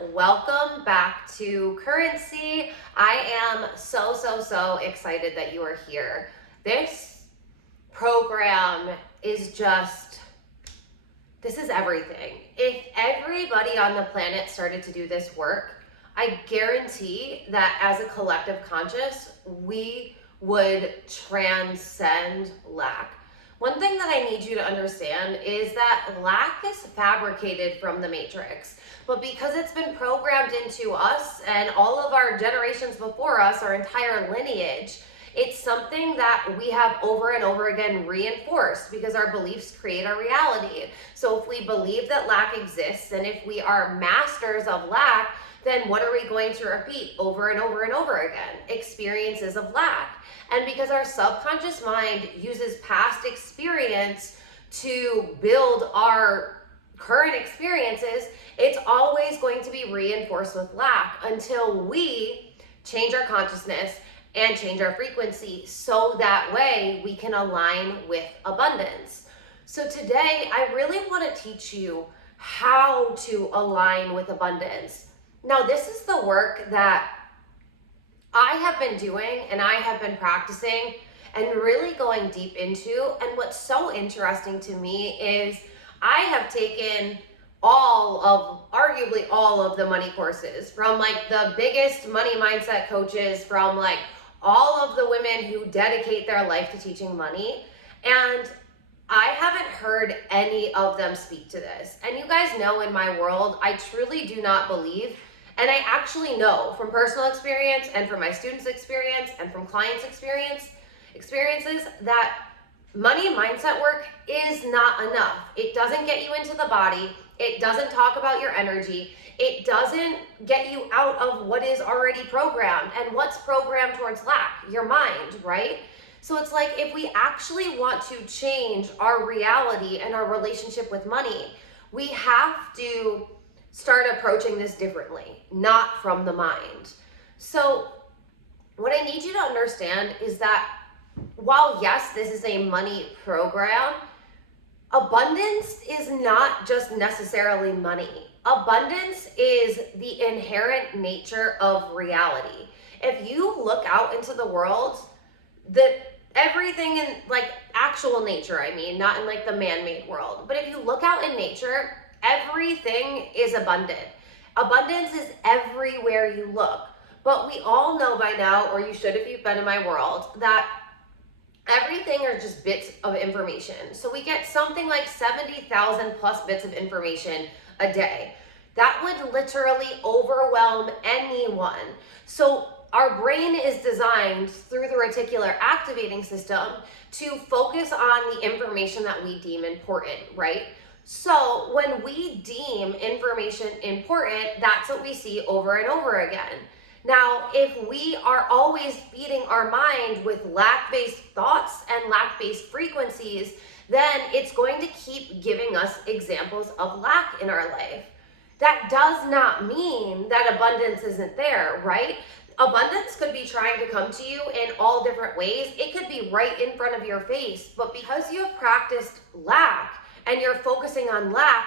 Welcome back to Currency. I am so excited that you are here. This program is this is everything. If everybody on the planet started to do this work, I guarantee that as a collective conscious, we would transcend lack. One thing that I need you to understand is that lack is fabricated from the matrix, but because it's been programmed into us and all of our generations before us, our entire lineage, it's something that we have over and over again reinforced because our beliefs create our reality. So if we believe that lack exists and if we are masters of lack, then what are we going to repeat over and over and over again? Experiences of lack. And because our subconscious mind uses past experience to build our current experiences, it's always going to be reinforced with lack until we change our consciousness and change our frequency so that way we can align with abundance. So today, I really want to teach you how to align with abundance. Now, this is the work that I have been doing and I have been practicing and really going deep into. And what's so interesting to me is I have taken arguably all of the money courses from like the biggest money mindset coaches, from like all of the women who dedicate their life to teaching money. And I haven't heard any of them speak to this. And you guys know, in my world, I truly do not believe, and I actually know from personal experience and from my students' experience and from clients' experiences that money mindset work is not enough. It doesn't get you into the body. It doesn't talk about your energy. It doesn't get you out of what is already programmed. And what's programmed towards lack? Your mind, right? So it's like, if we actually want to change our reality and our relationship with money, we have to start approaching this differently, not from the mind. So what I need you to understand is that while yes, this is a money program, abundance is not just necessarily money. Abundance is the inherent nature of reality. If you look out into the world, everything in like actual nature, I mean, not in like the man-made world, but if you look out in nature, everything is abundant. Abundance is everywhere you look. But we all know by now, or you should if you've been in my world, that everything are just bits of information. So we get something like 70,000 plus bits of information a day. That would literally overwhelm anyone. So our brain is designed through the reticular activating system to focus on the information that we deem important, right? So when we deem information important, that's what we see over and over again. Now, if we are always feeding our mind with lack-based thoughts and lack-based frequencies, then it's going to keep giving us examples of lack in our life. That does not mean that abundance isn't there, right? Abundance could be trying to come to you in all different ways. It could be right in front of your face, but because you have practiced lack and you're focusing on lack,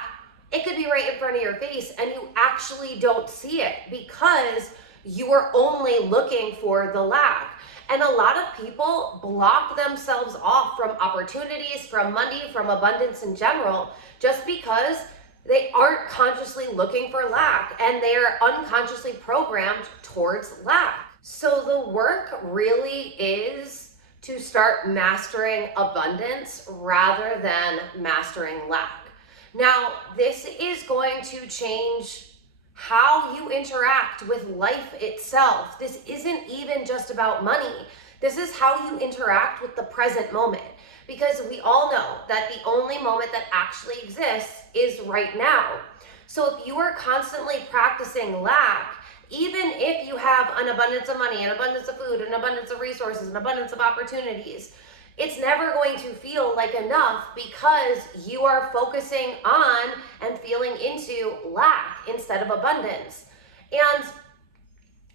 it could be right in front of your face and you actually don't see it because you are only looking for the lack. And a lot of people block themselves off from opportunities, from money, from abundance in general, just because they aren't consciously looking for lack and they are unconsciously programmed towards lack. So the work really is to start mastering abundance rather than mastering lack. Now, this is going to change how you interact with life itself. This isn't even just about money. This is how you interact with the present moment, because we all know that the only moment that actually exists is right now. So if you are constantly practicing lack, even if you have an abundance of money, an abundance of food, an abundance of resources, an abundance of opportunities, it's never going to feel like enough because you are focusing on and feeling into lack instead of abundance. And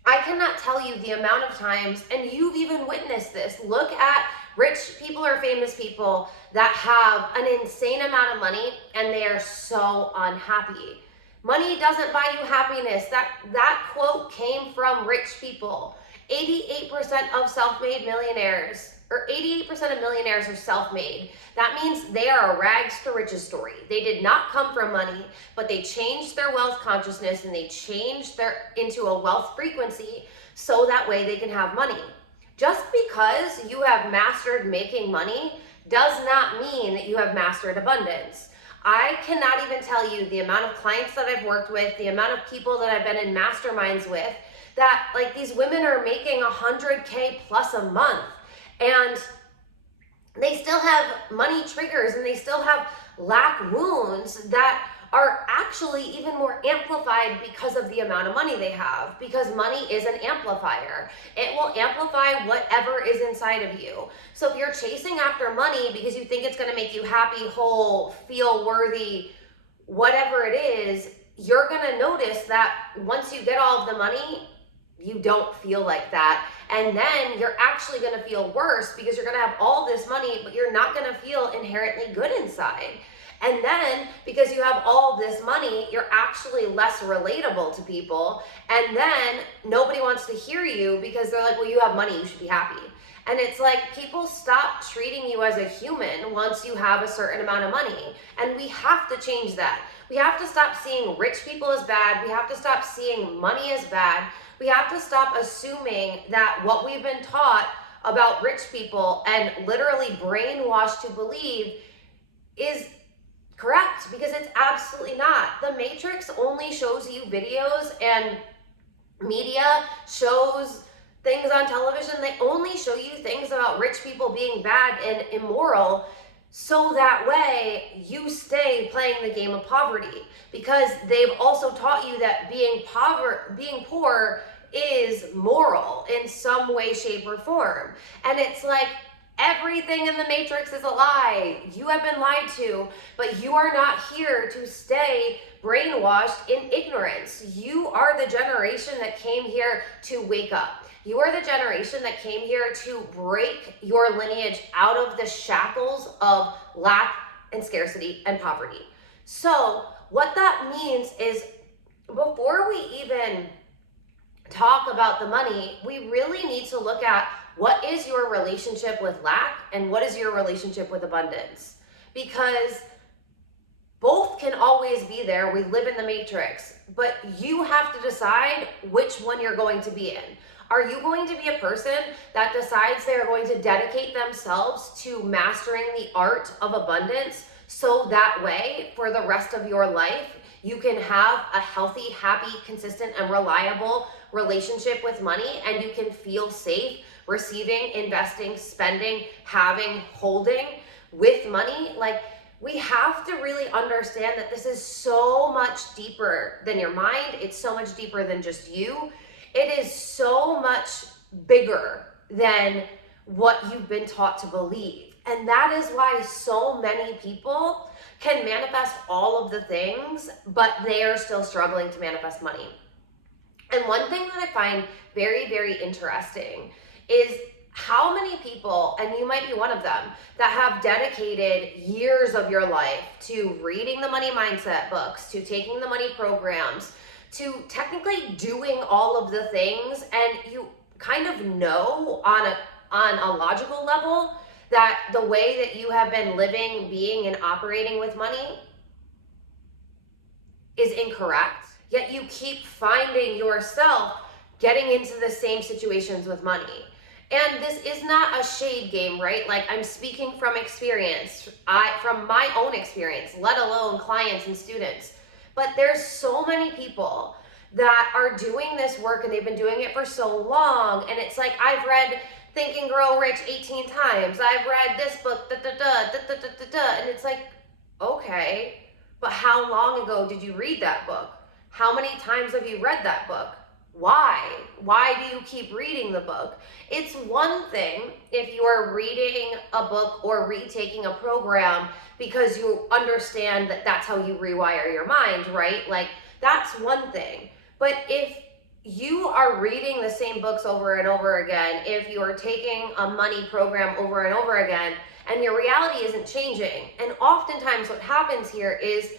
I cannot tell you the amount of times, and you've even witnessed this, look at rich people or famous people that have an insane amount of money and they are so unhappy. Money doesn't buy you happiness. That quote came from rich people. 88% of self-made millionaires, or 88% of millionaires are self-made. That means they are a rags to riches story. They did not come from money, but they changed their wealth consciousness and they changed into a wealth frequency so that way they can have money. Just because you have mastered making money does not mean that you have mastered abundance. I cannot even tell you the amount of clients that I've worked with, the amount of people that I've been in masterminds with, that like these women are making 100K plus a month and they still have money triggers and they still have lack wounds that are actually even more amplified because of the amount of money they have, because money is an amplifier. It will amplify whatever is inside of you. So if you're chasing after money because you think it's going to make you happy, whole, feel worthy, whatever it is, you're going to notice that once you get all of the money, you don't feel like that. And then you're actually going to feel worse because you're going to have all this money, but you're not going to feel inherently good inside. And then because you have all this money, you're actually less relatable to people. And then nobody wants to hear you because they're like, well, you have money, you should be happy. And it's like people stop treating you as a human once you have a certain amount of money. And we have to change that. We have to stop seeing rich people as bad. We have to stop seeing money as bad. We have to stop assuming that what we've been taught about rich people and literally brainwashed to believe is correct, because it's absolutely not. The Matrix only shows you videos and media shows things on television. They only show you things about rich people being bad and immoral so that way you stay playing the game of poverty, because they've also taught you that being poor is moral in some way, shape, or form. And it's like, everything in the Matrix is a lie. You have been lied to, but you are not here to stay brainwashed in ignorance. You are the generation that came here to wake up. You are the generation that came here to break your lineage out of the shackles of lack and scarcity and poverty. So what that means is, before we even talk about the money, we really need to look at what is your relationship with lack and what is your relationship with abundance, because both can always be there. We live in the Matrix, but you have to decide which one you're going to be in. Are you going to be a person that decides they're going to dedicate themselves to mastering the art of abundance so that way for the rest of your life you can have a healthy, happy, consistent, and reliable relationship with money, and you can feel safe receiving, investing, spending, having, holding with money? Like, we have to really understand that this is so much deeper than your mind. It's so much deeper than just you. It is so much bigger than what you've been taught to believe. And that is why so many people can manifest all of the things, but they are still struggling to manifest money. And one thing that I find very, very interesting is how many people, and you might be one of them, that have dedicated years of your life to reading the money mindset books, to taking the money programs, to technically doing all of the things, and you kind of know on a logical level that the way that you have been living, being, and operating with money is incorrect, yet you keep finding yourself getting into the same situations with money. And this is not a shade game, right? Like, I'm speaking from experience, from my own experience, let alone clients and students. But there's so many people that are doing this work and they've been doing it for so long. And it's like, I've read Think and Grow Rich 18 times. I've read this book, and it's like, okay, but how long ago did you read that book? How many times have you read that book? Why? Why do you keep reading the book? It's one thing if you are reading a book or retaking a program because you understand that that's how you rewire your mind, right? Like, that's one thing. But if you are reading the same books over and over again, if you are taking a money program over and over again, and your reality isn't changing, and oftentimes what happens here is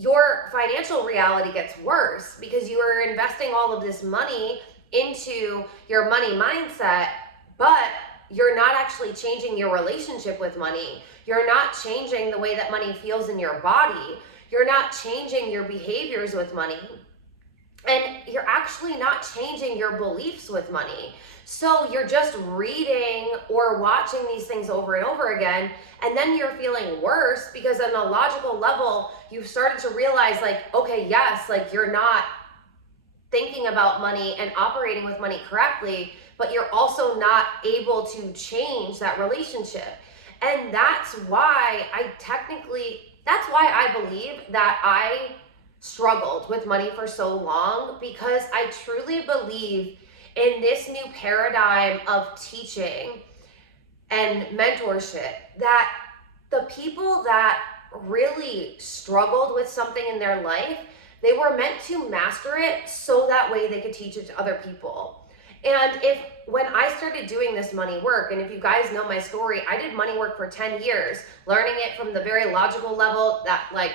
your financial reality gets worse because you are investing all of this money into your money mindset, but you're not actually changing your relationship with money. You're not changing the way that money feels in your body. You're not changing your behaviors with money. And you're actually not changing your beliefs with money. So you're just reading or watching these things over and over again, and then you're feeling worse because on a logical level, you've started to realize like, okay, yes, like you're not thinking about money and operating with money correctly, but you're also not able to change that relationship. And that's why I believe that I struggled with money for so long, because I truly believe in this new paradigm of teaching and mentorship that the people that really struggled with something in their life, they were meant to master it so that way they could teach it to other people. And when I started doing this money work, and if you guys know my story, I did money work for 10 years, learning it from the very logical level that like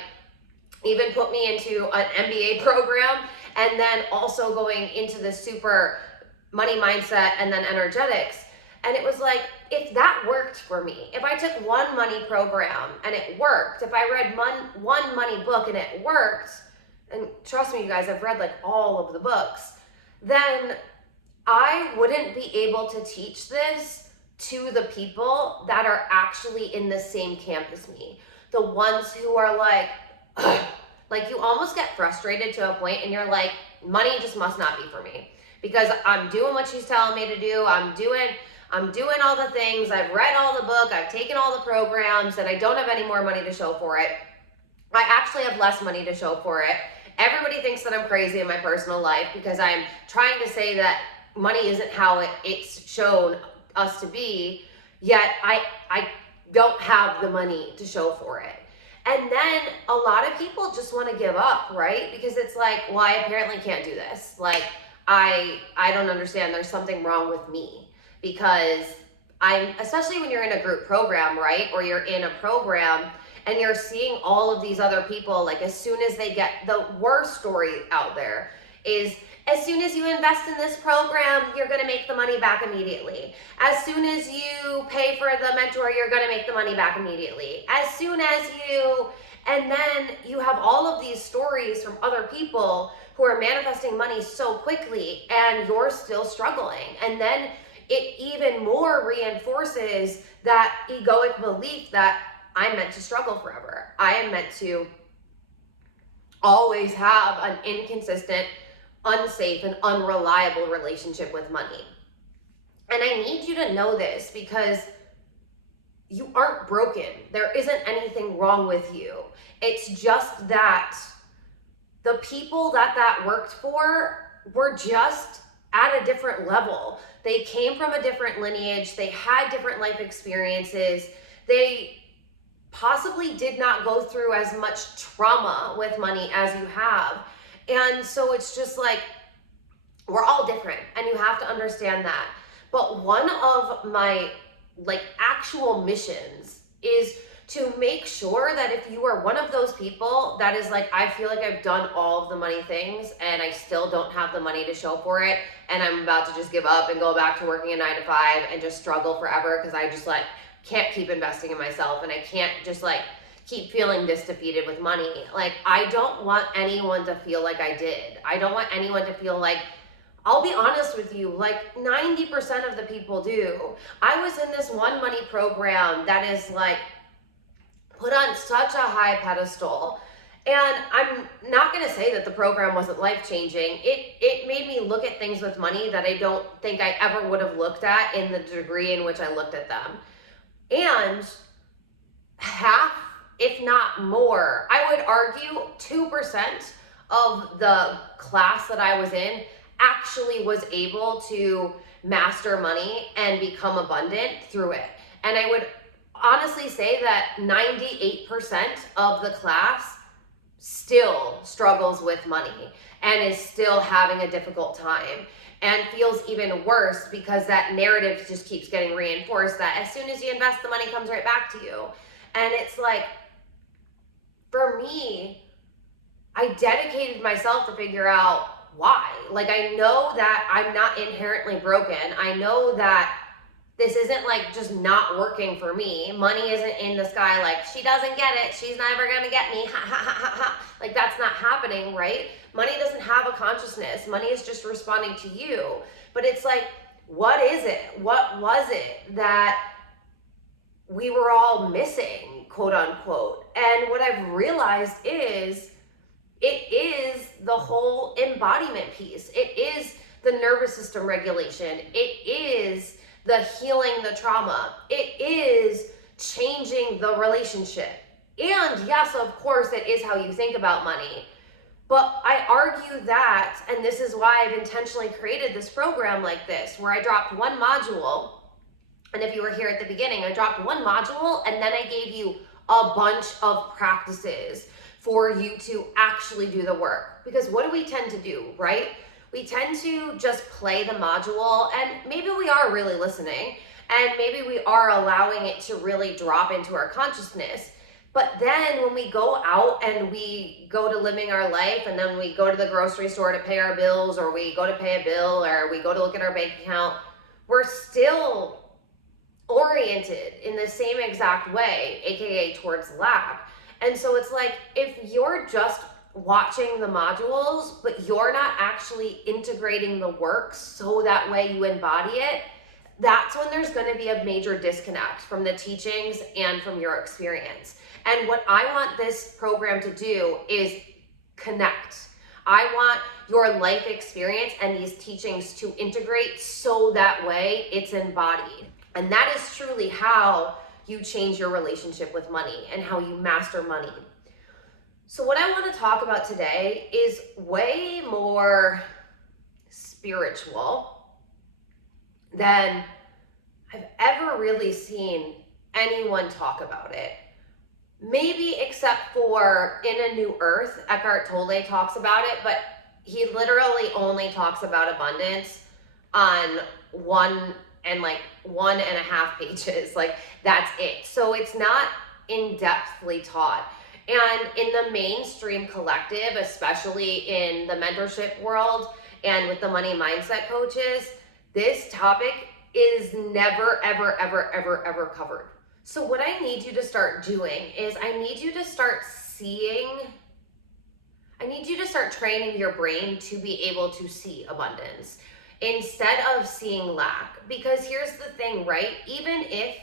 even put me into an MBA program, and then also going into the super money mindset and then energetics. And it was like, if that worked for me, if I took one money program and it worked, if I read one money book and it worked, and trust me, you guys, I've read like all of the books, then I wouldn't be able to teach this to the people that are actually in the same camp as me. The ones who are like, ugh, like you almost get frustrated to a point and you're like, money just must not be for me because I'm doing what she's telling me to do. I'm doing all the things. I've read all the book. I've taken all the programs, and I don't have any more money to show for it. I actually have less money to show for it. Everybody thinks that I'm crazy in my personal life because I'm trying to say that money isn't how it's shown us to be, yet I don't have the money to show for it. And then a lot of people just want to give up, right? Because it's like, well, I apparently can't do this. Like, I don't understand. There's something wrong with me because especially when you're in a group program, right? Or you're in a program and you're seeing all of these other people, like as soon as they get, the worst story out there is, as soon as you invest in this program, you're going to make the money back immediately. As soon as you pay for the mentor, you're going to make the money back immediately. As soon as and then you have all of these stories from other people who are manifesting money so quickly and you're still struggling. And then it even more reinforces that egoic belief that I'm meant to struggle forever. I am meant to always have an inconsistent, unsafe, and unreliable relationship with money. And I need you to know this because you aren't broken. There isn't anything wrong with you. It's just that the people that worked for were just at a different level. They came from a different lineage. They had different life experiences. They possibly did not go through as much trauma with money as you have. And so it's just like, we're all different and you have to understand that. But one of my like actual missions is to make sure that if you are one of those people that is like, I feel like I've done all of the money things and I still don't have the money to show for it, and I'm about to just give up and go back to working a 9 to 5 and just struggle forever because I just like can't keep investing in myself and I can't just like keep feeling this defeated with money. Like, I don't want anyone to feel like I did. I don't want anyone to feel like, I'll be honest with you, like 90% of the people do. I was in this one money program that is like put on such a high pedestal. And I'm not gonna say that the program wasn't life-changing. It made me look at things with money that I don't think I ever would have looked at in the degree in which I looked at them. And half, if not more, I would argue 2% of the class that I was in actually was able to master money and become abundant through it. And I would honestly say that 98% of the class still struggles with money and is still having a difficult time and feels even worse because that narrative just keeps getting reinforced that as soon as you invest, the money comes right back to you. And it's like, for me, I dedicated myself to figure out why. Like, I know that I'm not inherently broken. I know that this isn't like just not working for me. Money isn't in the sky like, she doesn't get it, she's never gonna get me, ha ha ha ha ha. Like, that's not happening, right? Money doesn't have a consciousness. Money is just responding to you. But it's like, what is it? What was it that we were all missing, quote unquote? And what I've realized is, it is the whole embodiment piece. It is the nervous system regulation. It is the healing the trauma. It is changing the relationship. And yes, of course, it is how you think about money. But I argue that, and this is why I've intentionally created this program like this, where I dropped one module. And if you were here at the beginning, I dropped one module and then I gave you a bunch of practices for you to actually do the work. Because what do we tend to do, right? We tend to just play the module, and maybe we are really listening, and maybe we are allowing it to really drop into our consciousness. But then when we go out and we go to living our life, and then we go to the grocery store to pay our bills, or we go to pay a bill, or we go to look at our bank account, we're still oriented in the same exact way, aka towards lack. And so it's like, if you're just watching the modules, but you're not actually integrating the work so that way you embody it, that's when there's going to be a major disconnect from the teachings and from your experience. And what I want this program to do is connect. I want your life experience and these teachings to integrate so that way it's embodied. And that is truly how you change your relationship with money and how you master money. So what I want to talk about today is way more spiritual than I've ever really seen anyone talk about it. Maybe except for In a New Earth, Eckhart Tolle talks about it, but he literally only talks about abundance on 1.5 pages. Like, that's it. So it's not in-depthly taught. And in the mainstream collective, especially in the mentorship world and with the money mindset coaches, this topic is never, ever, ever, ever, ever covered. So what I need you to start doing is I need you to start training your brain to be able to see abundance instead of seeing lack. Because here's the thing, right? Even if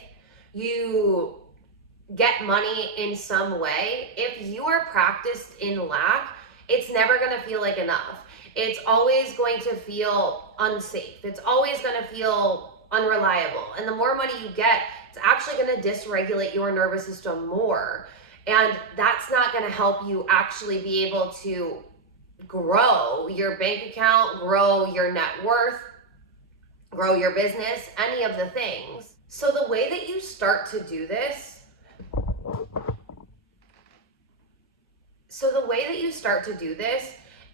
you get money in some way, if you are practiced in lack, it's never going to feel like enough. It's always going to feel unsafe. It's always going to feel unreliable. And the more money you get, it's actually going to dysregulate your nervous system more. And that's not going to help you actually be able to grow your bank account, grow your net worth, grow your business, any of the things. So the way that you start to do this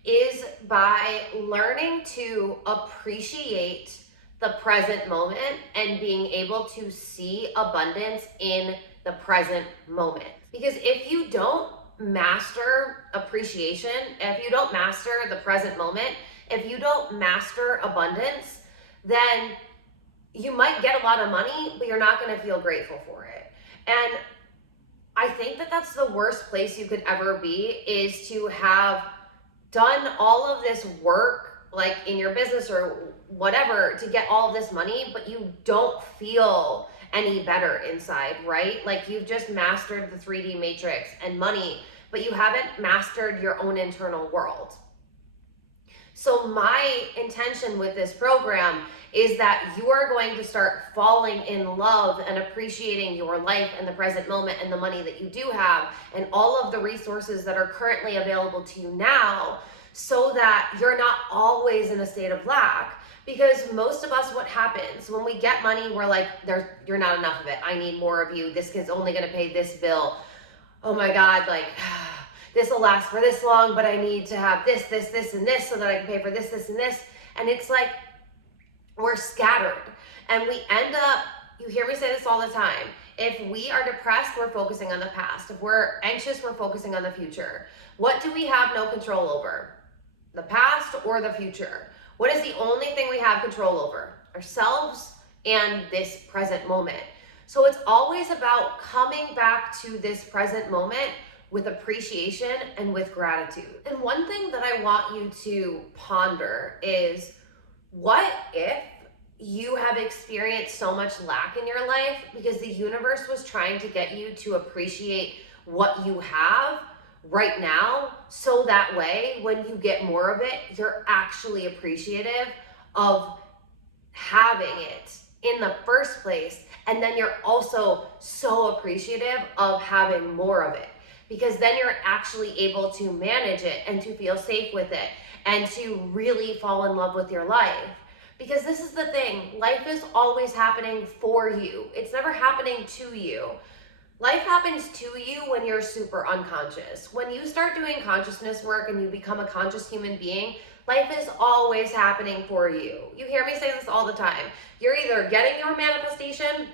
is by learning to appreciate the present moment and being able to see abundance in the present moment. Because if you don't master appreciation, if you don't master the present moment, if you don't master abundance, then you might get a lot of money, but you're not going to feel grateful for it. And I think that that's the worst place you could ever be, is to have done all of this work, like in your business or whatever, to get all of this money, but you don't feel any better inside, right? Like, you've just mastered the 3D matrix and money, but you haven't mastered your own internal world. So my intention with this program is that you are going to start falling in love and appreciating your life and the present moment and the money that you do have and all of the resources that are currently available to you now, so that you're not always in a state of lack. Because most of us, what happens when we get money, we're like, you're not enough of it. I need more of you. This kid's only going to pay this bill. Oh my God, like, this will last for this long, but I need to have this, and this so that I can pay for this, and this. And it's like, we're scattered. And we end up, you hear me say this all the time, If we are depressed, we're focusing on the past. If we're anxious, we're focusing on the future. What do we have no control over? The past or the future? What is the only thing we have control over? Ourselves and this present moment. So it's always about coming back to this present moment with appreciation and with gratitude. And one thing that I want you to ponder is, what if you have experienced so much lack in your life because the universe was trying to get you to appreciate what you have right now, so that way when you get more of it, you're actually appreciative of having it in the first place, and then you're also so appreciative of having more of it, because then you're actually able to manage it and to feel safe with it and to really fall in love with your life. Because this is the thing, life is always happening for you. It's never happening to you. Life happens to you when you're super unconscious. When you start doing consciousness work and you become a conscious human being, life is always happening for you. You hear me say this all the time. You're either getting your manifestation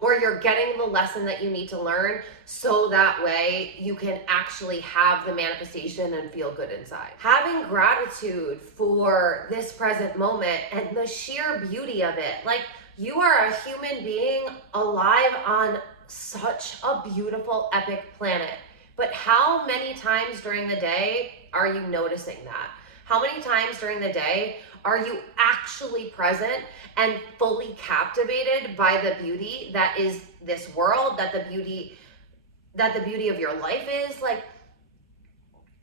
or you're getting the lesson that you need to learn, so that way you can actually have the manifestation and feel good inside. Having gratitude for this present moment and the sheer beauty of it. Like, you are a human being alive on such a beautiful, epic planet. But how many times during the day are you noticing that? How many times during the day are you actually present and fully captivated by the beauty that is this world, that the beauty of your life is? Like,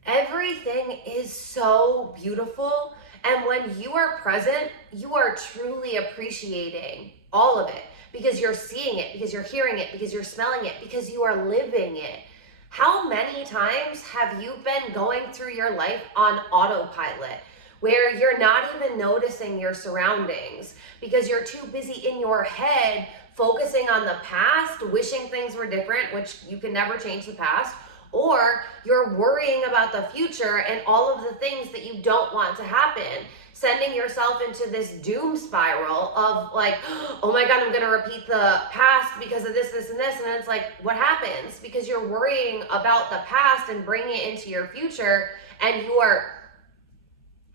everything is so beautiful. And when you are present, you are truly appreciating all of it, because you're seeing it, because you're hearing it, because you're smelling it, because you are living it. How many times have you been going through your life on autopilot, where you're not even noticing your surroundings because you're too busy in your head focusing on the past, wishing things were different, which you can never change the past, or you're worrying about the future and all of the things that you don't want to happen, sending yourself into this doom spiral of like, oh my God, I'm gonna repeat the past because of this, this, and this. And it's like, what happens? Because you're worrying about the past and bringing it into your future, and you are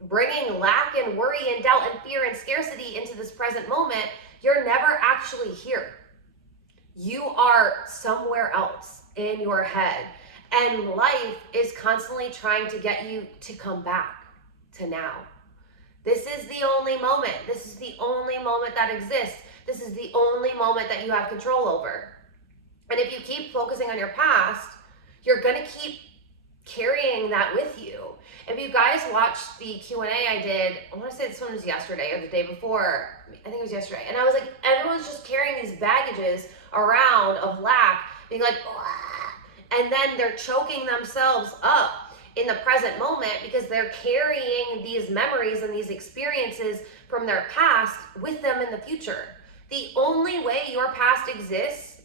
bringing lack and worry and doubt and fear and scarcity into this present moment. You're never actually here. You are somewhere else in your head. And life is constantly trying to get you to come back to now. This is the only moment. This is the only moment that exists. This is the only moment that you have control over. And if you keep focusing on your past, you're going to keep carrying that with you. If you guys watched the Q&A I did, I want to say this one was yesterday or the day before, I think it was yesterday. And I was like, everyone's just carrying these baggages around of lack, being like, "Wah," and then they're choking themselves up in the present moment because they're carrying these memories and these experiences from their past with them in the future. The only way your past exists,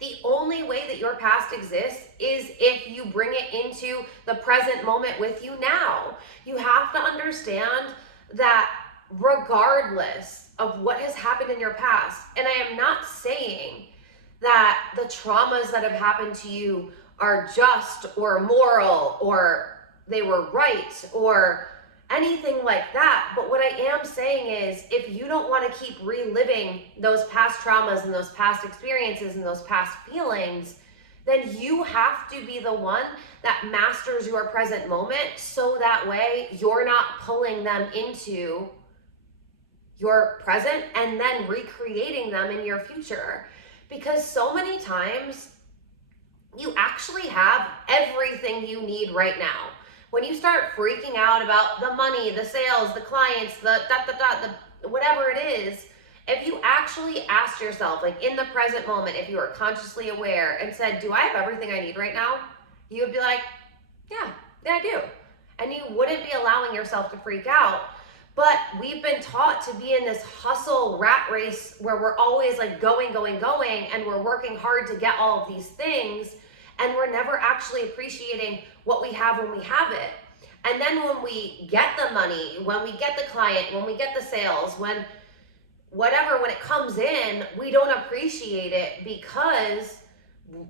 the only way that your past exists is if you bring it into the present moment with you now. You have to understand that regardless of what has happened in your past, and I am not saying that the traumas that have happened to you are just or moral or they were right or anything like that. But what I am saying is, if you don't want to keep reliving those past traumas and those past experiences and those past feelings, then you have to be the one that masters your present moment, so that way you're not pulling them into your present and then recreating them in your future. Because so many times you actually have everything you need right now. When you start freaking out about the money, the sales, the clients, the whatever it is, if you actually asked yourself, like in the present moment, if you were consciously aware and said, do I have everything I need right now? You would be like, yeah, I do. And you wouldn't be allowing yourself to freak out. But we've been taught to be in this hustle rat race where we're always like going, and we're working hard to get all of these things, and we're never actually appreciating what we have when we have it. And then when we get the money, when we get the client, when we get the sales, when whatever, when it comes in, we don't appreciate it because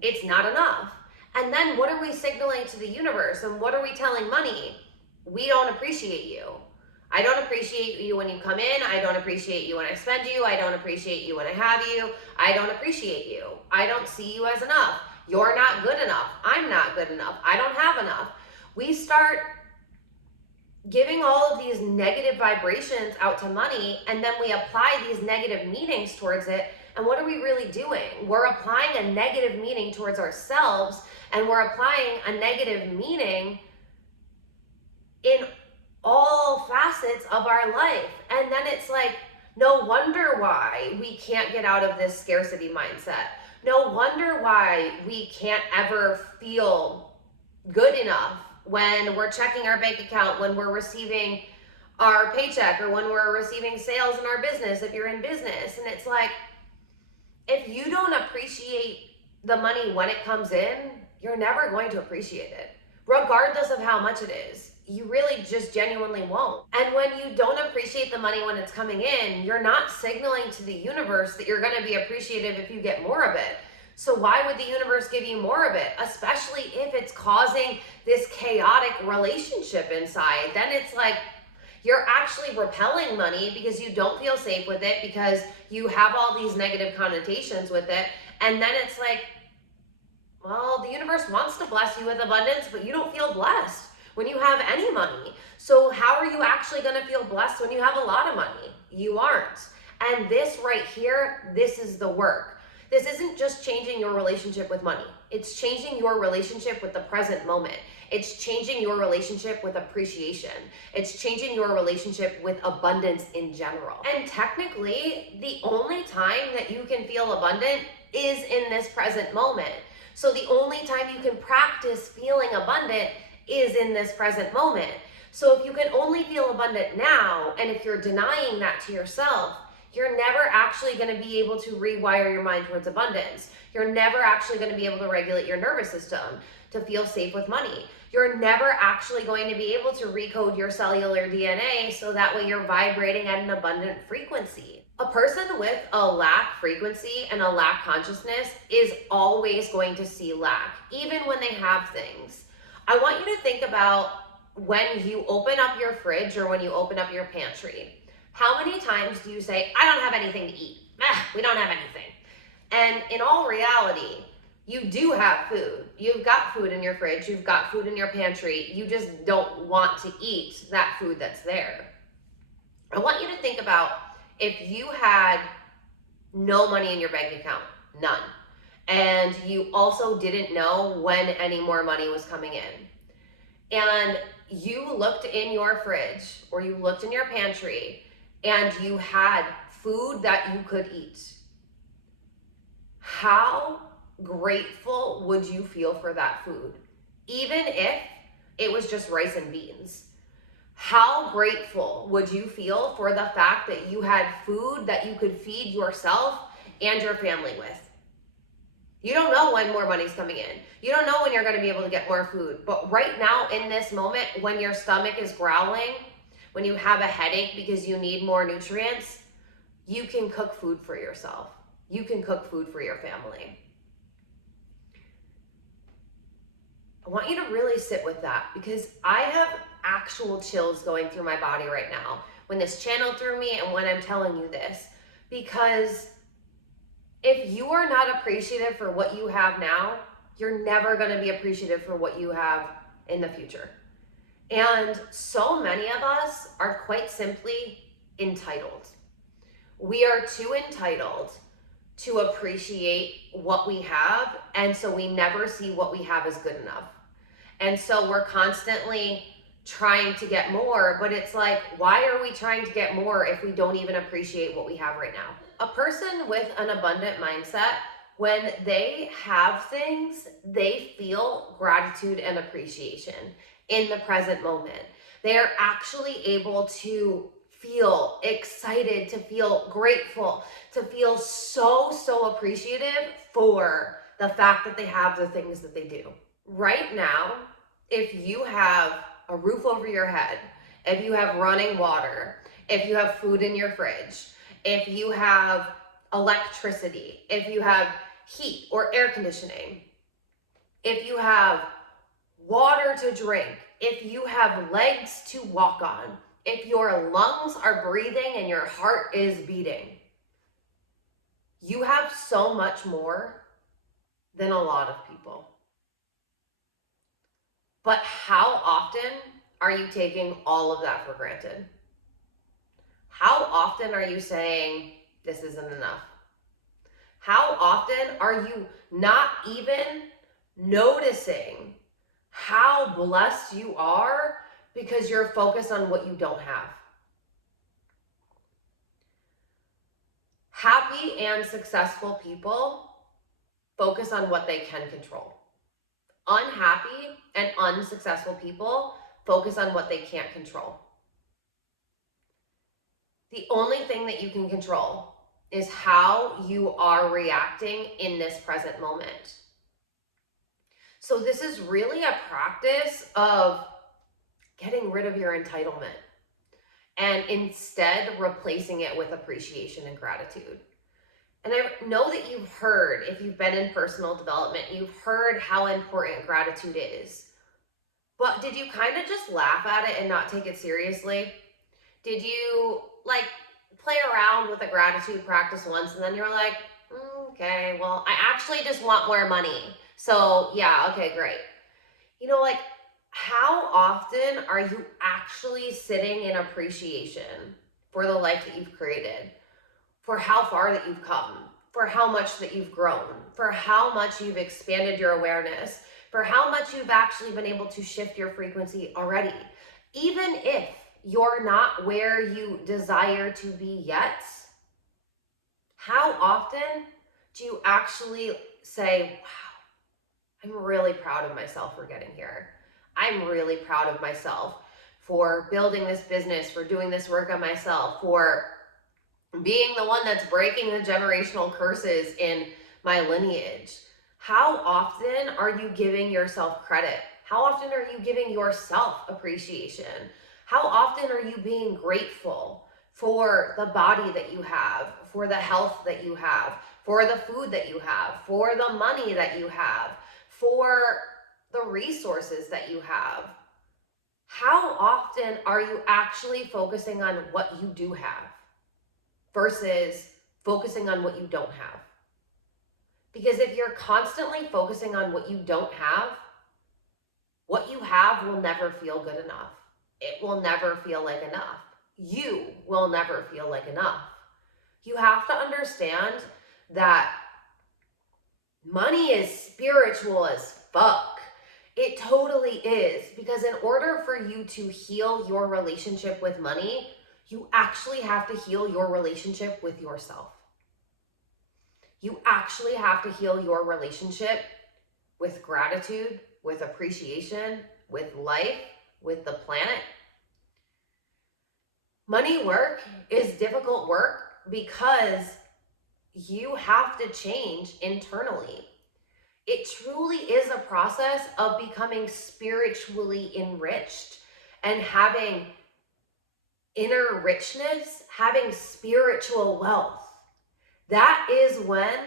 it's not enough. And then what are we signaling to the universe? And what are we telling money? We don't appreciate you. I don't appreciate you when you come in. I don't appreciate you when I spend you. I don't appreciate you when I have you. I don't appreciate you. I don't see you as enough. You're not good enough. I'm not good enough. I don't have enough. We start giving all of these negative vibrations out to money, and then we apply these negative meanings towards it. And what are we really doing? We're applying a negative meaning towards ourselves, and we're applying a negative meaning in all facets of our life. And then it's like, no wonder why we can't get out of this scarcity mindset. No wonder why we can't ever feel good enough when we're checking our bank account, when we're receiving our paycheck, or when we're receiving sales in our business, if you're in business. And it's like, if you don't appreciate the money when it comes in, you're never going to appreciate it, regardless of how much it is. You really just genuinely won't. And when you don't appreciate the money when it's coming in, you're not signaling to the universe that you're going to be appreciative if you get more of it. So why would the universe give you more of it? Especially if it's causing this chaotic relationship inside. Then it's like you're actually repelling money because you don't feel safe with it, because you have all these negative connotations with it. And then it's like, well, the universe wants to bless you with abundance, but you don't feel blessed when you have any money. So how are you actually going to feel blessed when you have a lot of money? You aren't. And this right here, this is the work. This isn't just changing your relationship with money. It's changing your relationship with the present moment. It's changing your relationship with appreciation. It's changing your relationship with abundance in general. And technically, the only time that you can feel abundant is in this present moment. So the only time you can practice feeling abundant is in this present moment. So if you can only feel abundant now, and if you're denying that to yourself, you're never actually going to be able to rewire your mind towards abundance. You're never actually going to be able to regulate your nervous system to feel safe with money. You're never actually going to be able to recode your cellular DNA so that way you're vibrating at an abundant frequency. A person with a lack frequency and a lack consciousness is always going to see lack, even when they have things. I want you to think about when you open up your fridge or when you open up your pantry. How many times do you say, I don't have anything to eat? We don't have anything. And in all reality, you do have food. You've got food in your fridge. You've got food in your pantry. You just don't want to eat that food that's there. I want you to think about if you had no money in your bank account, none, and you also didn't know when any more money was coming in, and you looked in your fridge or you looked in your pantry and you had food that you could eat, how grateful would you feel for that food? Even if it was just rice and beans. How grateful would you feel for the fact that you had food that you could feed yourself and your family with? You don't know when more money's coming in. You don't know when you're going to be able to get more food. But right now, in this moment, when your stomach is growling, when you have a headache because you need more nutrients, you can cook food for yourself. You can cook food for your family. I want you to really sit with that, because I have actual chills going through my body right now when this channeled through me and when I'm telling you this. Because if you are not appreciative for what you have now, you're never going to be appreciative for what you have in the future. And so many of us are quite simply entitled. We are too entitled to appreciate what we have, and so we never see what we have as good enough. And so we're constantly trying to get more, but it's like, why are we trying to get more if we don't even appreciate what we have right now? A person with an abundant mindset, when they have things, they feel gratitude and appreciation in the present moment. They're actually able to feel excited, to feel grateful, to feel so appreciative for the fact that they have the things that they do. Right now, if you have a roof over your head, if you have running water, if you have food in your fridge, if you have electricity, if you have heat or air conditioning, if you have water to drink, if you have legs to walk on, if your lungs are breathing and your heart is beating, you have so much more than a lot of people. But how often are you taking all of that for granted? How often are you saying, this isn't enough? How often are you not even noticing how blessed you are because you're focused on what you don't have? Happy and successful people focus on what they can control. Unhappy and unsuccessful people focus on what they can't control. The only thing that you can control is how you are reacting in this present moment. So this is really a practice of getting rid of your entitlement and instead replacing it with appreciation and gratitude. And I know that you've heard, if you've been in personal development, you've heard how important gratitude is. But did you kind of just laugh at it and not take it seriously? Did you play around with a gratitude practice once and then you're like, okay, well, I actually just want more money. So yeah, okay, great. How often are you actually sitting in appreciation for the life that you've created, for how far that you've come, for how much that you've grown, for how much you've expanded your awareness, for how much you've actually been able to shift your frequency already? Even if you're not where you desire to be yet, how often do you actually say, wow, I'm really proud of myself for getting here. I'm really proud of myself for building this business, for doing this work on myself, for being the one that's breaking the generational curses in my lineage. How often are you giving yourself credit? How often are you giving yourself appreciation? How often are you being grateful for the body that you have, for the health that you have, for the food that you have, for the money that you have, for the resources that you have? How often are you actually focusing on what you do have versus focusing on what you don't have? Because if you're constantly focusing on what you don't have, what you have will never feel good enough. It will never feel like enough. You will never feel like enough. You have to understand that money is spiritual as fuck. It totally is. Because in order for you to heal your relationship with money, you actually have to heal your relationship with yourself. You actually have to heal your relationship with gratitude, with appreciation, with life, with the planet. Money work is difficult work because you have to change internally. It truly is a process of becoming spiritually enriched and having inner richness, having spiritual wealth. That is when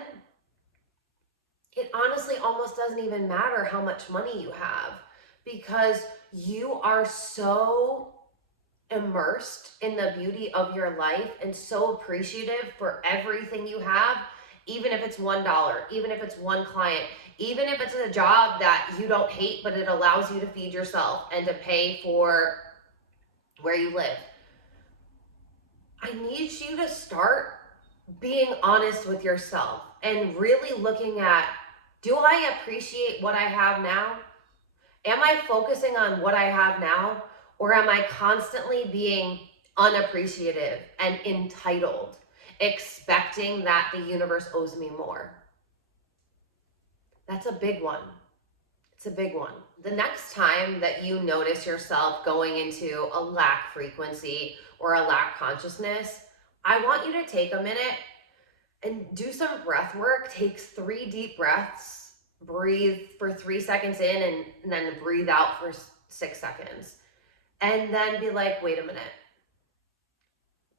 it honestly almost doesn't even matter how much money you have, because you are so immersed in the beauty of your life and so appreciative for everything you have, even if it's $1, even if it's one client, even if it's a job that you don't hate, but it allows you to feed yourself and to pay for where you live. I need you to start being honest with yourself and really looking at, do I appreciate what I have now? Am I focusing on what I have now? Or am I constantly being unappreciative and entitled, expecting that the universe owes me more? That's a big one. It's a big one. The next time that you notice yourself going into a lack frequency or a lack consciousness, I want you to take a minute and do some breath work. Take 3 deep breaths, breathe for 3 seconds in and then breathe out for 6 seconds. And then be like, wait a minute.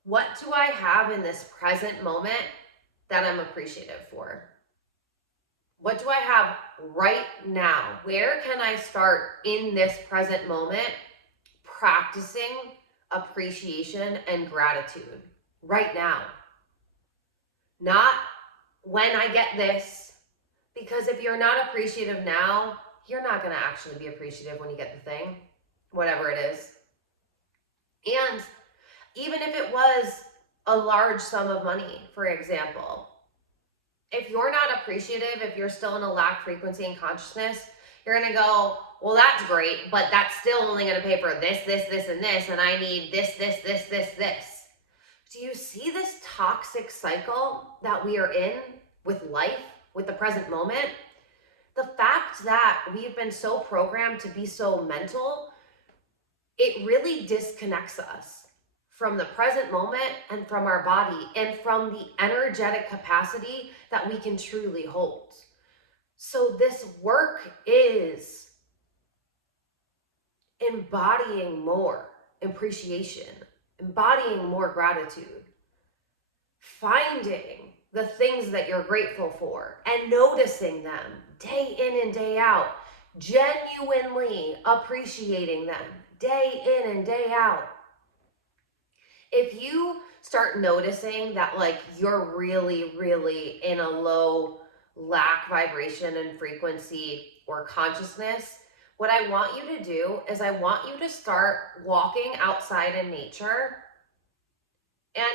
What do I have in this present moment that I'm appreciative for? What do I have right now? Where can I start in this present moment practicing appreciation and gratitude right now? Not when I get this, because if you're not appreciative now, you're not going to actually be appreciative when you get the thing, whatever it is. And even if it was a large sum of money, for example, if you're not appreciative, if you're still in a lack frequency and consciousness, you're going to go, well, that's great, but that's still only going to pay for this, and this, and I need this. Do you see this toxic cycle that we are in with life, with the present moment? The fact that we've been so programmed to be so mental, it really disconnects us from the present moment and from our body and from the energetic capacity that we can truly hold. So this work is embodying more appreciation, embodying more gratitude, finding the things that you're grateful for and noticing them day in and day out, genuinely appreciating them day in and day out. If you start noticing that like you're really in a low lack vibration and frequency or consciousness, what I want you to do is I want you to start walking outside in nature, and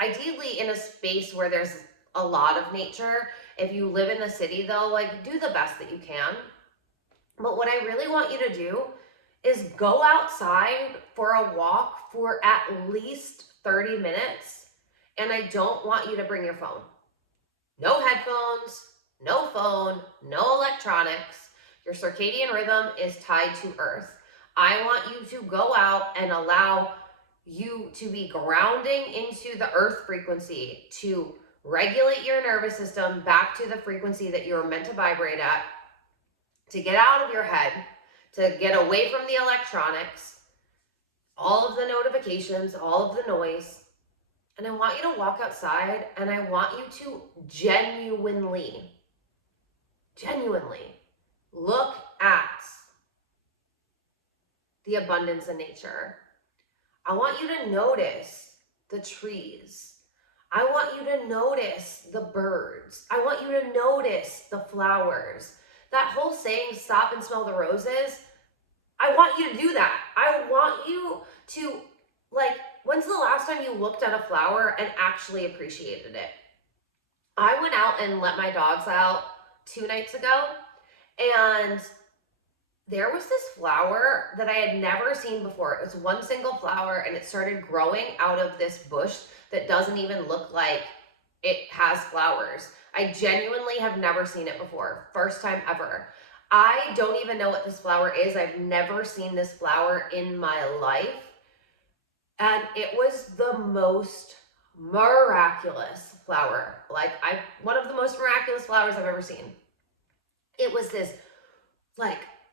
ideally in a space where there's a lot of nature. If you live in the city though, like do the best that you can. But what I really want you to do is go outside for a walk for at least 30 minutes. And I don't want you to bring your phone. No headphones, no phone, no electronics. Your circadian rhythm is tied to earth. I want you to go out and allow you to be grounding into the earth frequency, to regulate your nervous system back to the frequency that you're meant to vibrate at, to get out of your head, to get away from the electronics, all of the notifications, all of the noise. And I want you to walk outside, and I want you to genuinely look at the abundance in nature. I want you to notice the trees. I want you to notice the birds. I want you to notice the flowers. That whole saying, stop and smell the roses, I want you to do that. I want you to, like, when's the last time you looked at a flower and actually appreciated it? I went out and let my dogs out 2 nights ago, and there was this flower that I had never seen before. It was one single flower, and it started growing out of this bush that doesn't even look like it has flowers. I genuinely have never seen it before. First time ever. I don't even know what this flower is. I've never seen this flower in my life. And it was the most miraculous flower. One of the most miraculous flowers I've ever seen. It was this,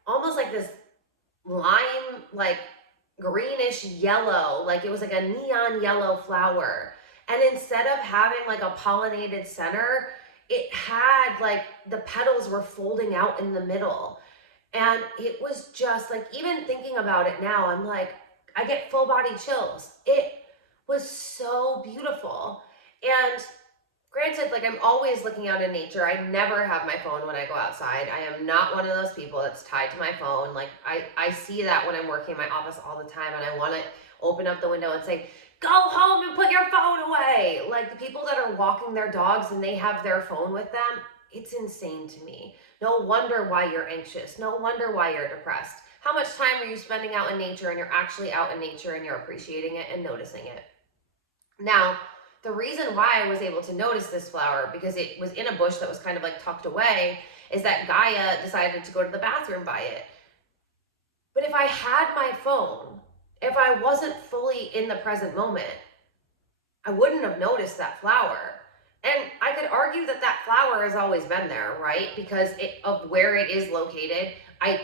almost like this lime, greenish yellow, it was like a neon yellow flower. And instead of having a pollinated center, it had the petals were folding out in the middle. And it was just even thinking about it now, I'm I get full body chills. It was so beautiful. And granted, I'm always looking out in nature. I never have my phone when I go outside. I am not one of those people that's tied to my phone. I see that when I'm working in my office all the time, and I want to open up the window and say, go home and put your phone away. The people that are walking their dogs and they have their phone with them, it's insane to me. No wonder why you're anxious. No wonder why you're depressed. How much time are you spending out in nature, and you're actually out in nature and you're appreciating it and noticing it? Now, the reason why I was able to notice this flower, because it was in a bush that was kind of tucked away, is that Gaia decided to go to the bathroom by it. But if I had my phone, if I wasn't fully in the present moment, I wouldn't have noticed that flower. And I could argue that that flower has always been there, right? Because of where it is located.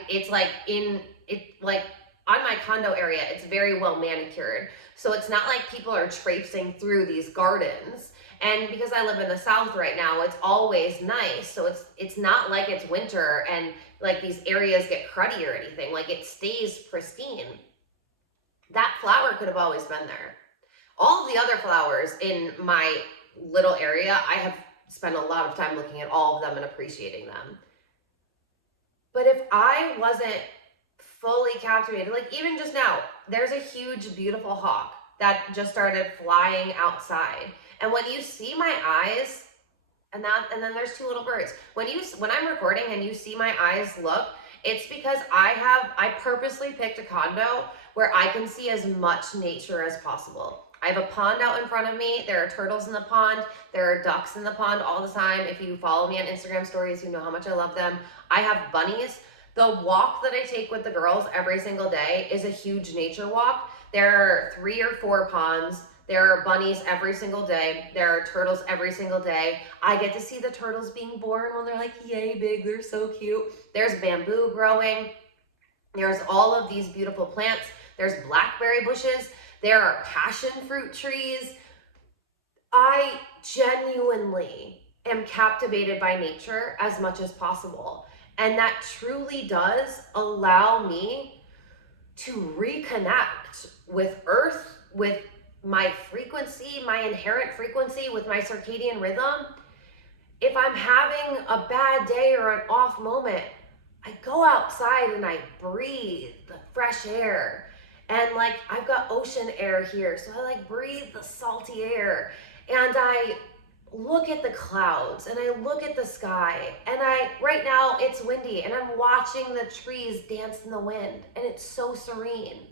It's on my condo area, it's very well manicured. So it's not like people are traipsing through these gardens. And because I live in the South right now, it's always nice. So it's not like it's winter and like these areas get cruddy or anything. Like it stays pristine. That flower could have always been there. All of the other flowers in my little area, I have spent a lot of time looking at all of them and appreciating them. But if I wasn't fully captivated, like even just now, there's a huge, beautiful hawk that just started flying outside. And when you see my eyes, and then there's two little birds. When I'm recording and you see my eyes look, it's because I purposely picked a condo where I can see as much nature as possible. I have a pond out in front of me. There are turtles in the pond. There are ducks in the pond all the time. If you follow me on Instagram stories, you know how much I love them. I have bunnies. The walk that I take with the girls every single day is a huge nature walk. There are 3 or 4 ponds. There are bunnies every single day. There are turtles every single day. I get to see the turtles being born when they're like yay big. They're so cute. There's bamboo growing. There's all of these beautiful plants. There's blackberry bushes. There are passion fruit trees. I genuinely am captivated by nature as much as possible. And that truly does allow me to reconnect with Earth, with my frequency, my inherent frequency, with my circadian rhythm. If I'm having a bad day or an off moment, I go outside and I breathe the fresh air. And like I've got ocean air here, so I like breathe the salty air. And I look at the clouds and I look at the sky. And right now it's windy and I'm watching the trees dance in the wind and it's so serene.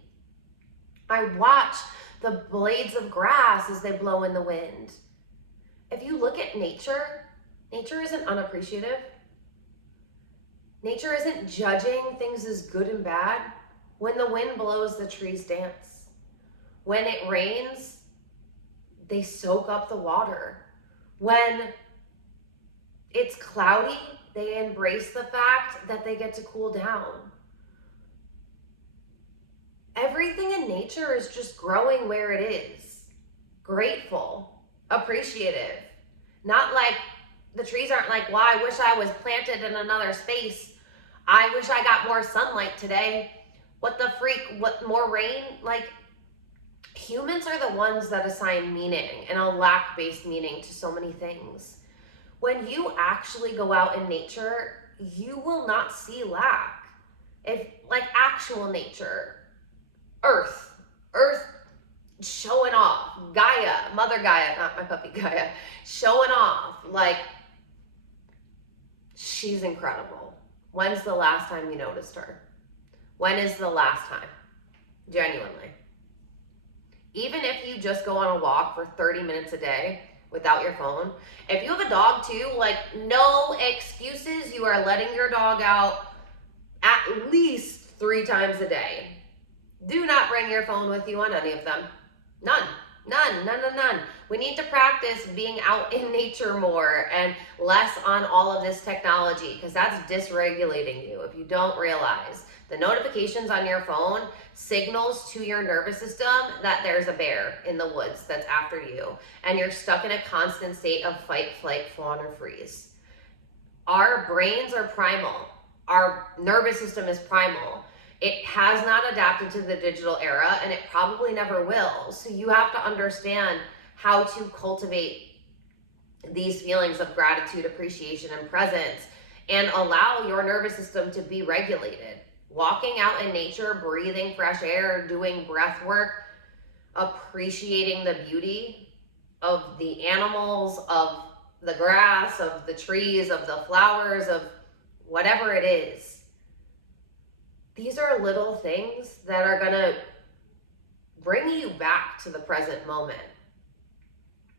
I watch the blades of grass as they blow in the wind. If you look at nature, nature isn't unappreciative. Nature isn't judging things as good and bad. When the wind blows, the trees dance. When it rains, they soak up the water. When it's cloudy, they embrace the fact that they get to cool down. Everything in nature is just growing where it is. Grateful, appreciative. Not like the trees aren't like, well, I wish I was planted in another space. I wish I got more sunlight today. What the freak, what more rain? Like, humans are the ones that assign meaning and a lack-based meaning to so many things. When you actually go out in nature, you will not see lack. If like actual nature, Earth showing off, Gaia, Mother Gaia, not my puppy Gaia, showing off, like, she's incredible. When's the last time you noticed her? When is the last time? Genuinely. Even if you just go on a walk for 30 minutes a day without your phone, if you have a dog too, like, no excuses. You are letting your dog out at least 3 times a day. Do not bring your phone with you on any of them. None. We need to practice being out in nature more and less on all of this technology, because that's dysregulating you if you don't realize. The notifications on your phone signals to your nervous system that there's a bear in the woods that's after you, and you're stuck in a constant state of fight, flight, fawn, or freeze. Our brains are primal. Our nervous system is primal. It has not adapted to the digital era, and it probably never will. So you have to understand how to cultivate these feelings of gratitude, appreciation, and presence, and allow your nervous system to be regulated. Walking out in nature, breathing fresh air, doing breath work, appreciating the beauty of the animals, of the grass, of the trees, of the flowers, of whatever it is. These are little things that are gonna bring you back to the present moment.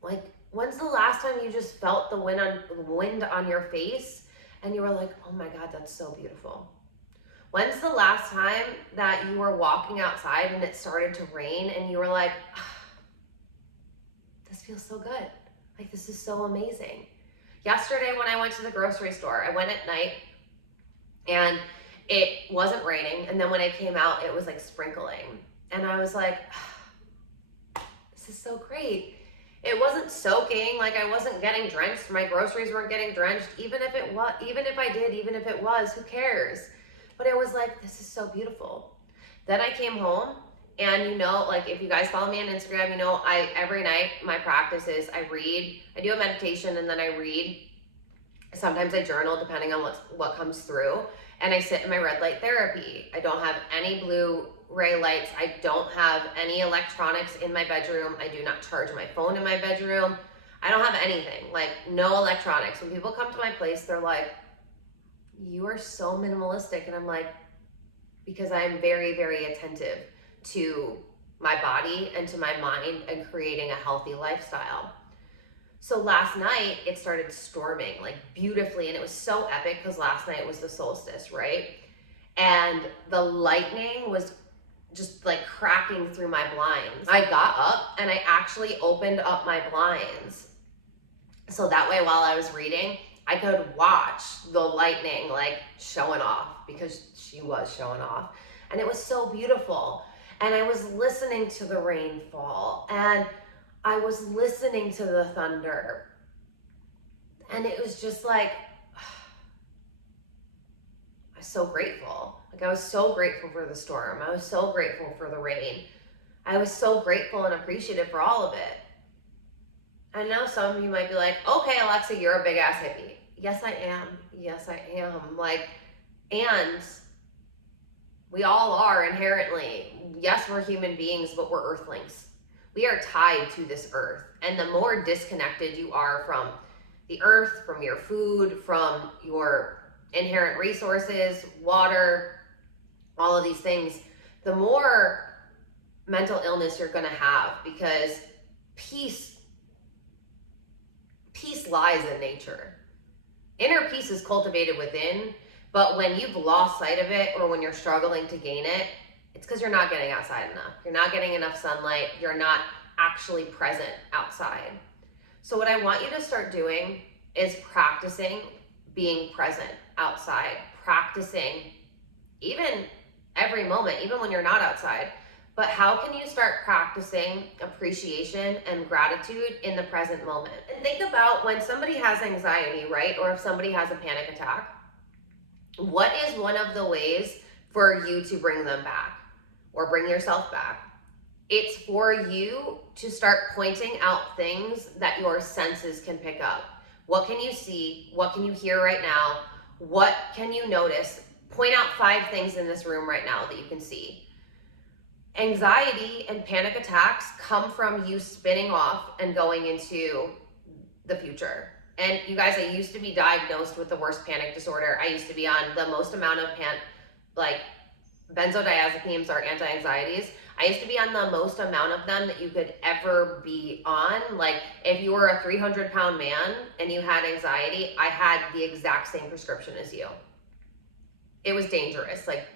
Like, when's the last time you just felt the wind on your face and you were like, oh my God, that's so beautiful? When's the last time that you were walking outside and it started to rain and you were like, this feels so good. Like, this is so amazing. Yesterday when I went to the grocery store, I went at night, and It wasn't raining, and then when I came out, it was like sprinkling. And I was like, this is so great. It wasn't soaking, like I wasn't getting drenched. My groceries weren't getting drenched. Even if it was, even if I did, even if it was, who cares? But it was like, this is so beautiful. Then I came home, and you know, like if you guys follow me on Instagram, you know, every night my practice is I read, I do a meditation, and then I read. Sometimes I journal depending on what comes through, and I sit in my red light therapy. I don't have any blue ray lights. I don't have any electronics in my bedroom. I do not charge my phone in my bedroom. I don't have anything, like no electronics. When people come to my place, they're like, you are so minimalistic. And I'm like, because I'm very, very attentive to my body and to my mind and creating a healthy lifestyle. So last night it started storming like beautifully, and it was so epic because last night was the solstice, right? And the lightning was just like cracking through my blinds. I got up and I actually opened up my blinds, so that way while I was reading, I could watch the lightning like showing off, because she was showing off. And it was so beautiful. And I was listening to the rainfall, and I was listening to the thunder. And it was just like, I'm so grateful. Like I was so grateful for the storm. I was so grateful for the rain. I was so grateful and appreciative for all of it. I know some of you might be like, okay, Alexa, you're a big ass hippie. Yes, I am. Yes, I am. Like, and we all are inherently. Yes, we're human beings, but we're earthlings. We are tied to this earth. And the more disconnected you are from the earth, from your food, from your inherent resources, water, all of these things, the more mental illness you're going to have, because peace lies in nature. Inner peace is cultivated within, but when you've lost sight of it, or when you're struggling to gain it, it's because you're not getting outside enough. You're not getting enough sunlight. You're not actually present outside. So what I want you to start doing is practicing being present outside, practicing even every moment, even when you're not outside. But how can you start practicing appreciation and gratitude in the present moment? And think about when somebody has anxiety, right? Or if somebody has a panic attack, what is one of the ways for you to bring them back or bring yourself back? It's for you to start pointing out things that your senses can pick up. What can you see? What can you hear right now? What can you notice? Point out 5 things in this room right now that you can see. Anxiety and panic attacks come from you spinning off and going into the future. And you guys, I used to be diagnosed with the worst panic disorder. I used to be on the most amount of benzodiazepines or anti-anxieties. I used to be on the most amount of them that you could ever be on. Like if you were a 300-pound man and you had anxiety, I had the exact same prescription as you. It was dangerous, like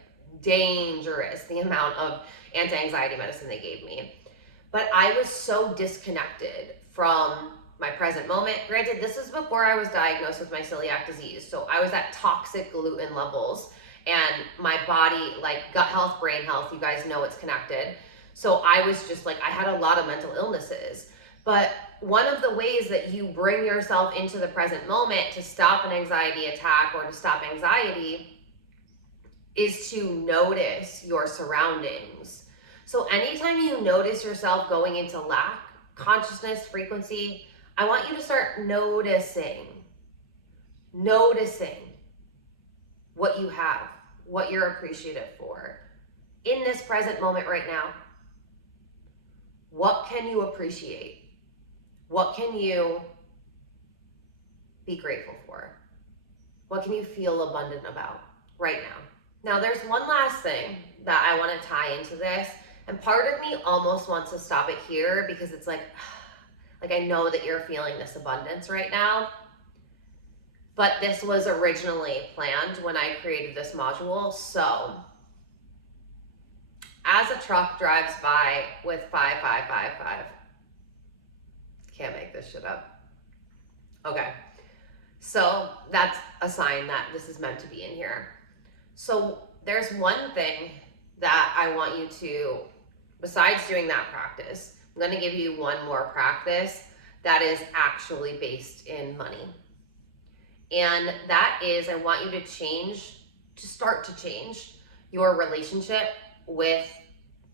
dangerous, the amount of anti-anxiety medicine they gave me. But I was so disconnected from my present moment. Granted, this is before I was diagnosed with my celiac disease. So I was at toxic gluten levels, and my body, like gut health, brain health, you guys know it's connected. So I was just like, I had a lot of mental illnesses. But one of the ways that you bring yourself into the present moment to stop an anxiety attack or to stop anxiety is to notice your surroundings. So anytime you notice yourself going into lack, consciousness, frequency, I want you to start noticing what you have, what you're appreciative for in this present moment right now. What can you appreciate? What can you be grateful for? What can you feel abundant about right now? Now, there's one last thing that I want to tie into this, and part of me almost wants to stop it here because it's like I know that you're feeling this abundance right now, but this was originally planned when I created this module. So, as a truck drives by with 5555, can't make this shit up. Okay, so that's a sign that this is meant to be in here. So there's one thing that I want you to, besides doing that practice, I'm going to give you one more practice that is actually based in money. And that is, I want you to start to change your relationship with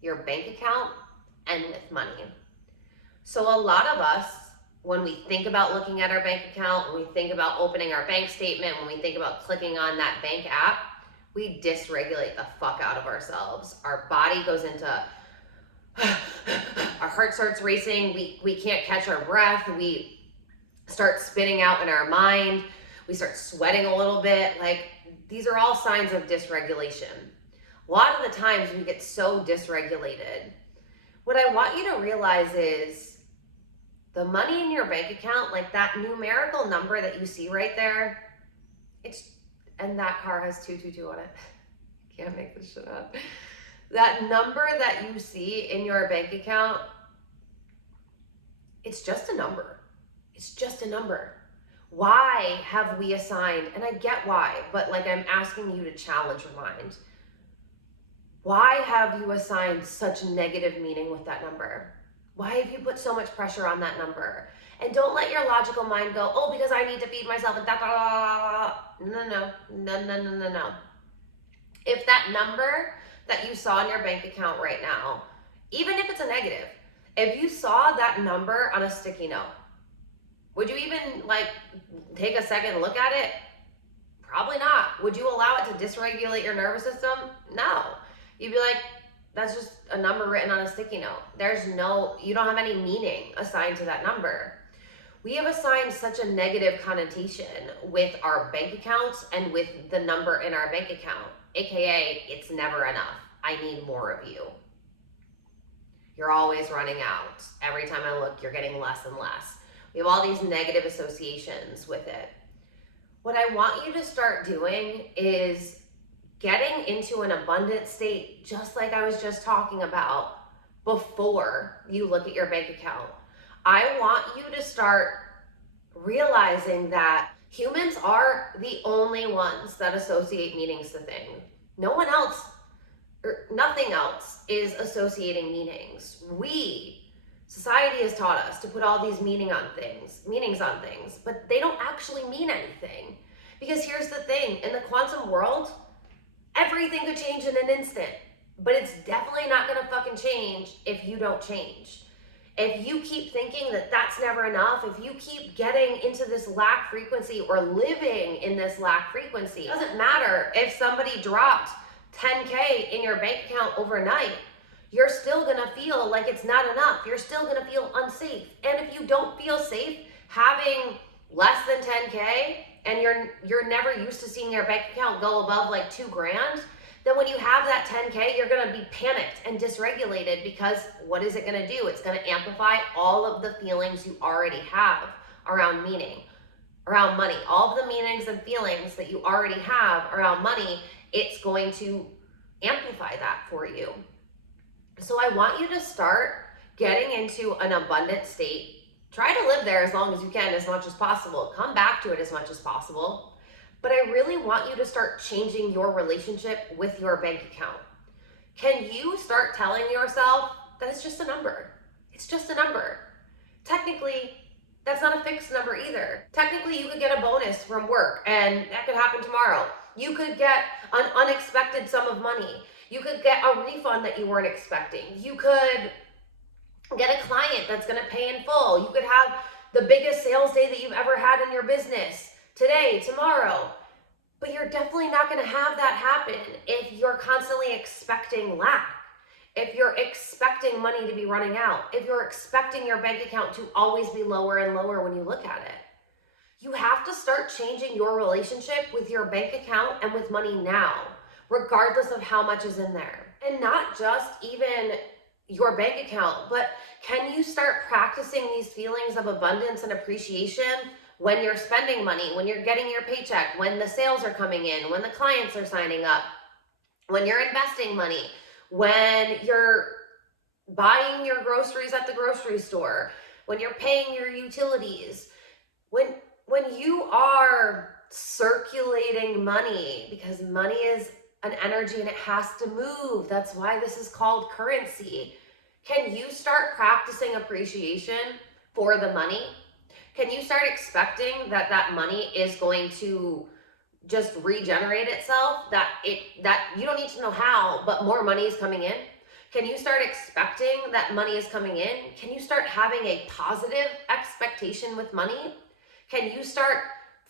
your bank account and with money. So a lot of us, when we think about looking at our bank account, when we think about opening our bank statement, when we think about clicking on that bank app, we dysregulate the fuck out of ourselves. Our body goes into, our heart starts racing, we can't catch our breath, we start spinning out in our mind, we start sweating a little bit. Like, these are all signs of dysregulation. A lot of the times we get so dysregulated. What I want you to realize is the money in your bank account, like that numerical number that you see right there, and that car has 222 on it. Can't make this shit up. That number that you see in your bank account, it's just a number. It's just a number. Why have we assigned, and I get why, but like, I'm asking you to challenge your mind. Why have you assigned such negative meaning with that number? Why have you put so much pressure on that number? And don't let your logical mind go, oh, because I need to feed myself and da da da. No. If that number that you saw in your bank account right now, even if it's a negative, if you saw that number on a sticky note, would you even like take a second and look at it? Probably not. Would you allow it to dysregulate your nervous system? No. You'd be like, that's just a number written on a sticky note. You don't have any meaning assigned to that number. We have assigned such a negative connotation with our bank accounts and with the number in our bank account, AKA, it's never enough. I need more of you. You're always running out. Every time I look, you're getting less and less. We have all these negative associations with it. What I want you to start doing is getting into an abundant state, just like I was just talking about, before you look at your bank account. I want you to start realizing that humans are the only ones that associate meanings to things. No one else, or nothing else, is associating meanings. Society has taught us to put all these meanings on things, but they don't actually mean anything. Because here's the thing, in the quantum world, everything could change in an instant, but it's definitely not gonna fucking change if you don't change. If you keep thinking that that's never enough, if you keep getting into this lack frequency or living in this lack frequency, it doesn't matter if somebody dropped 10K in your bank account overnight, you're still gonna feel like it's not enough. You're still gonna feel unsafe. And if you don't feel safe having less than 10K and you're never used to seeing your bank account go above like $2,000, then when you have that 10K, you're gonna be panicked and dysregulated, because what is it gonna do? It's gonna amplify all of the feelings you already have around meaning, around money. All of the meanings and feelings that you already have around money, it's going to amplify that for you. So I want you to start getting into an abundant state. Try to live there as long as you can, as much as possible. Come back to it as much as possible. But I really want you to start changing your relationship with your bank account. Can you start telling yourself that it's just a number? It's just a number. Technically, that's not a fixed number either. Technically, you could get a bonus from work, and that could happen tomorrow. You could get an unexpected sum of money. You could get a refund that you weren't expecting. You could get a client that's gonna pay in full. You could have the biggest sales day that you've ever had in your business today, tomorrow. But you're definitely not gonna have that happen if you're constantly expecting lack. If you're expecting money to be running out. If you're expecting your bank account to always be lower and lower when you look at it. You have to start changing your relationship with your bank account and with money now, regardless of how much is in there. And not just even your bank account, but can you start practicing these feelings of abundance and appreciation when you're spending money, when you're getting your paycheck, when the sales are coming in, when the clients are signing up, when you're investing money, when you're buying your groceries at the grocery store, when you're paying your utilities, when you are circulating money, because money is an energy and it has to move. That's why this is called currency. Can you start practicing appreciation for the money? Can you start expecting that that money is going to just regenerate itself, that you don't need to know how, but more money is coming in? Can you start expecting that money is coming in? Can you start having a positive expectation with money? Can you start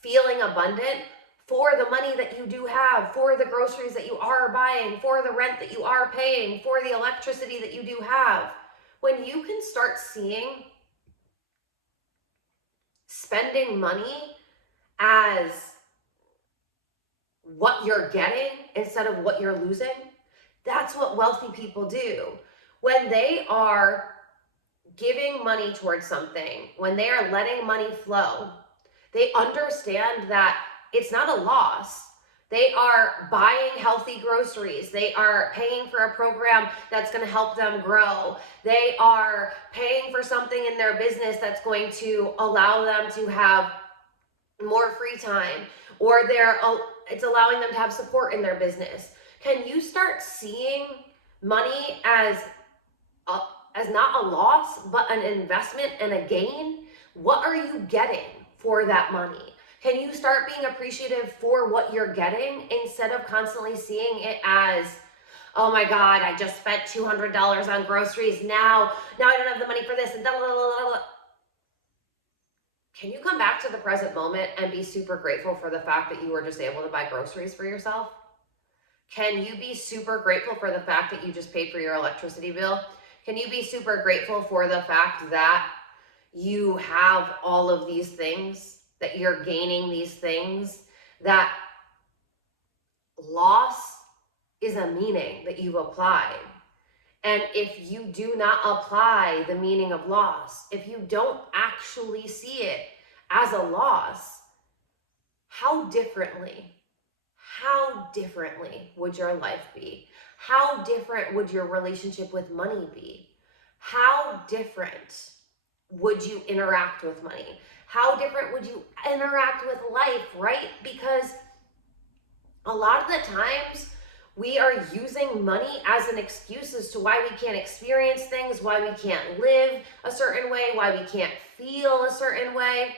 feeling abundant for the money that you do have, for the groceries that you are buying, for the rent that you are paying, for the electricity that you do have? When you can start seeing spending money as what you're getting instead of what you're losing, that's what wealthy people do. When they are giving money towards something, when they are letting money flow, they understand that it's not a loss. They are buying healthy groceries. They are paying for a program that's going to help them grow. They are paying for something in their business that's going to allow them to have more free time, or it's allowing them to have support in their business. Can you start seeing money as not a loss, but an investment and a gain? What are you getting for that money? Can you start being appreciative for what you're getting instead of constantly seeing it as, oh my God, I just spent $200 on groceries. Now I don't have the money for this, and blah, blah, blah, blah, blah. Can you come back to the present moment and be super grateful for the fact that you were just able to buy groceries for yourself? Can you be super grateful for the fact that you just paid for your electricity bill? Can you be super grateful for the fact that you have all of these things, that you're gaining these things, that loss is a meaning that you've applied? And if you do not apply the meaning of loss, if you don't actually see it as a loss, how differently would your life be? How different would your relationship with money be? How different would you interact with money? How different would you interact with life, right? Because a lot of the times we are using money as an excuse as to why we can't experience things, why we can't live a certain way, why we can't feel a certain way.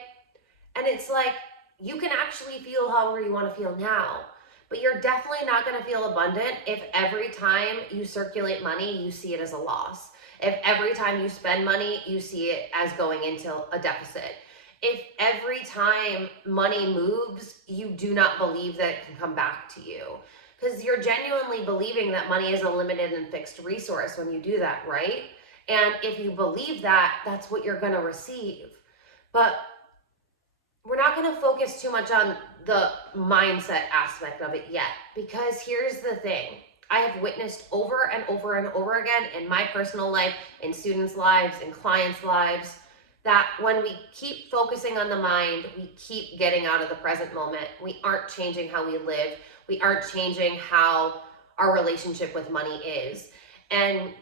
And it's like, you can actually feel however you want to feel now, but you're definitely not going to feel abundant if every time you circulate money, you see it as a loss. If every time you spend money, you see it as going into a deficit. If every time money moves, you do not believe that it can come back to you. Because you're genuinely believing that money is a limited and fixed resource when you do that, right? And if you believe that, that's what you're going to receive. But we're not going to focus too much on the mindset aspect of it yet, because here's the thing. I have witnessed over and over and over again in my personal life, in students' lives, in clients' lives, that when we keep focusing on the mind, we keep getting out of the present moment. We aren't changing how we live. We aren't changing how our relationship with money is. And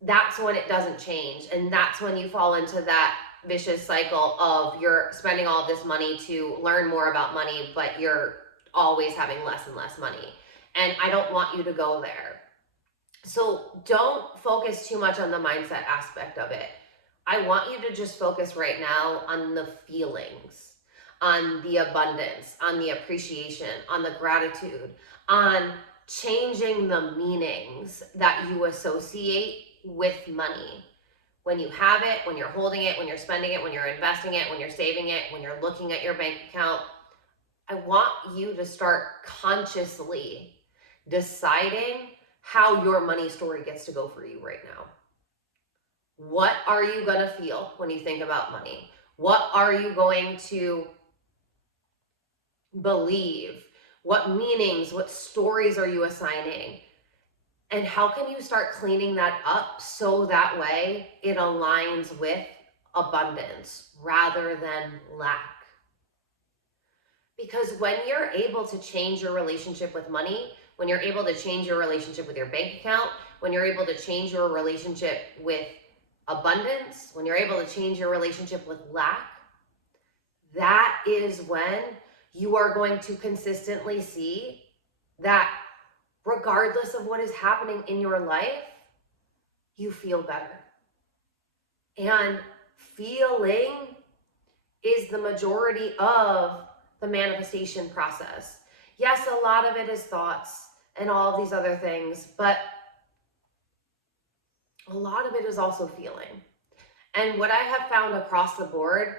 that's when it doesn't change. And that's when you fall into that vicious cycle of you're spending all of this money to learn more about money, but you're always having less and less money. And I don't want you to go there. So don't focus too much on the mindset aspect of it. I want you to just focus right now on the feelings, on the abundance, on the appreciation, on the gratitude, on changing the meanings that you associate with money. When you have it, when you're holding it, when you're spending it, when you're investing it, when you're saving it, when you're looking at your bank account, I want you to start consciously deciding how your money story gets to go for you right now. What are you going to feel when you think about money? What are you going to believe? What meanings, what stories are you assigning? And how can you start cleaning that up so that way it aligns with abundance rather than lack? Because when you're able to change your relationship with money, when you're able to change your relationship with your bank account, when you're able to change your relationship with abundance, when you're able to change your relationship with lack, that is when you are going to consistently see that regardless of what is happening in your life, you feel better. And feeling is the majority of the manifestation process. Yes, a lot of it is thoughts and all of these other things, but a lot of it is also feeling. And what I have found across the board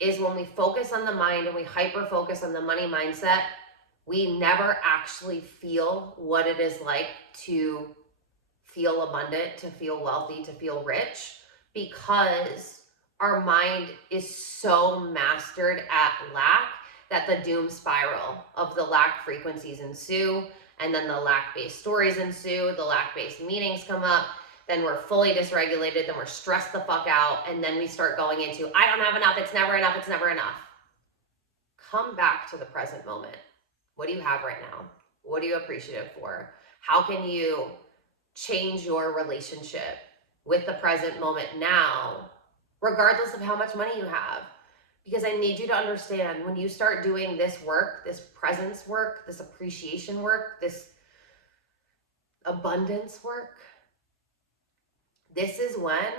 is when we focus on the mind and we hyper focus on the money mindset, we never actually feel what it is like to feel abundant, to feel wealthy, to feel rich, because our mind is so mastered at lack that the doom spiral of the lack frequencies ensue, and then the lack-based stories ensue, the lack-based meanings come up, then we're fully dysregulated, then we're stressed the fuck out, and then we start going into, I don't have enough, it's never enough, it's never enough. Come back to the present moment. What do you have right now? What are you appreciative for? How can you change your relationship with the present moment now, regardless of how much money you have? Because I need you to understand, when you start doing this work, this presence work, this appreciation work, this abundance work, this is when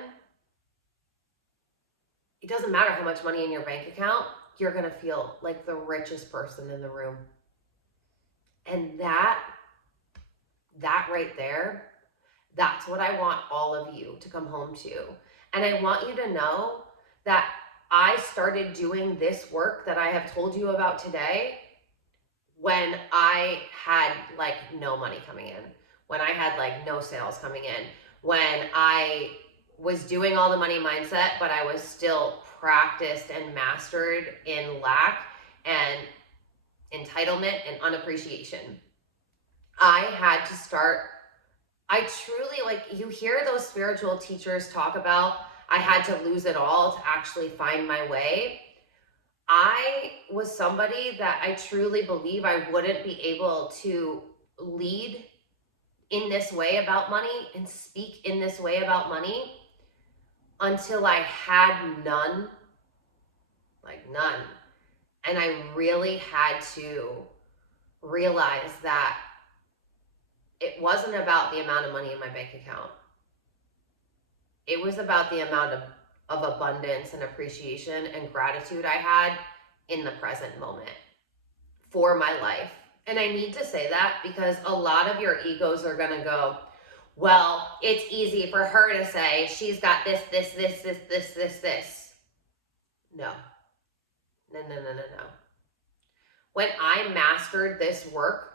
it doesn't matter how much money in your bank account, you're going to feel like the richest person in the room. And that right there, that's what I want all of you to come home to. And I want you to know that I started doing this work that I have told you about today when I had like no money coming in, when I had like no sales coming in, when I was doing all the money mindset, but I was still practiced and mastered in lack and entitlement and unappreciation. I had to start, I truly, like, you hear those spiritual teachers talk about, I had to lose it all to actually find my way. I was somebody that I truly believe I wouldn't be able to lead in this way about money and speak in this way about money until I had none, like none. And I really had to realize that it wasn't about the amount of money in my bank account. It was about the amount of abundance and appreciation and gratitude I had in the present moment for my life. And I need to say that because a lot of your egos are going to go, well, it's easy for her to say she's got this. No. When I mastered this work,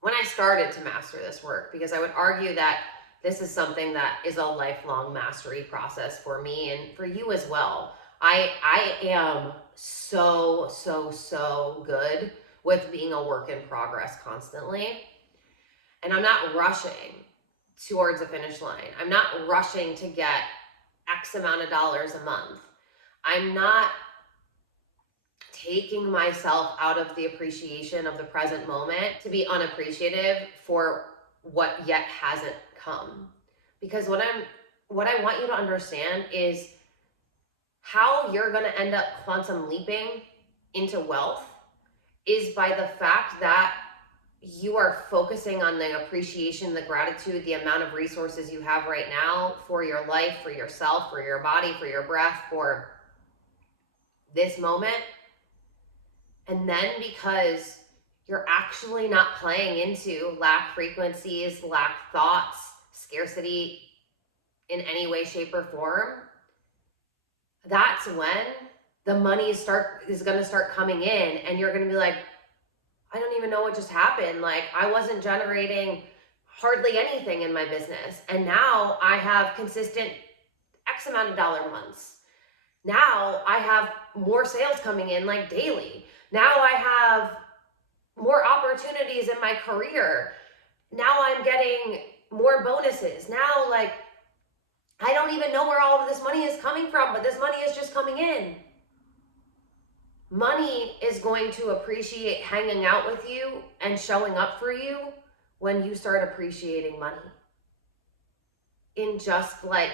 when I started to master this work, because I would argue that this is something that is a lifelong mastery process for me and for you as well. I am so good with being a work in progress constantly. And I'm not rushing towards a finish line. I'm not rushing to get X amount of dollars a month. I'm not taking myself out of the appreciation of the present moment to be unappreciative for what yet hasn't come. Because what I want you to understand is how you're going to end up quantum leaping into wealth is by the fact that you are focusing on the appreciation, the gratitude, the amount of resources you have right now for your life, for yourself, for your body, for your breath, for this moment. And then because you're actually not playing into lack frequencies, lack thoughts, scarcity in any way, shape, or form, that's when the money is going to start coming in, and you're going to be like, I don't even know what just happened. Like, I wasn't generating hardly anything in my business, and now I have consistent X amount of dollar months. Now I have more sales coming in like daily. Now I have more opportunities in my career. Now I'm getting more bonuses. Now, like, I don't even know where all of this money is coming from, but this money is just coming in. Money is going to appreciate hanging out with you and showing up for you when you start appreciating money in just like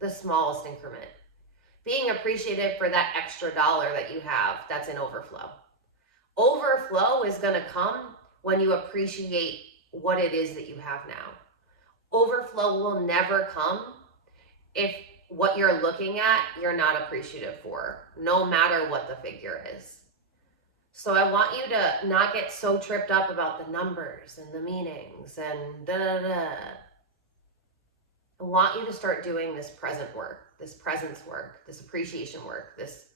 the smallest increment. Being appreciative for that extra dollar that you have that's in overflow. Overflow is going to come when you appreciate what it is that you have now. Overflow will never come if what you're looking at, you're not appreciative for, no matter what the figure is. So I want you to not get so tripped up about the numbers and the meanings and da-da-da. I want you to start doing this present work, this presence work, this appreciation work, this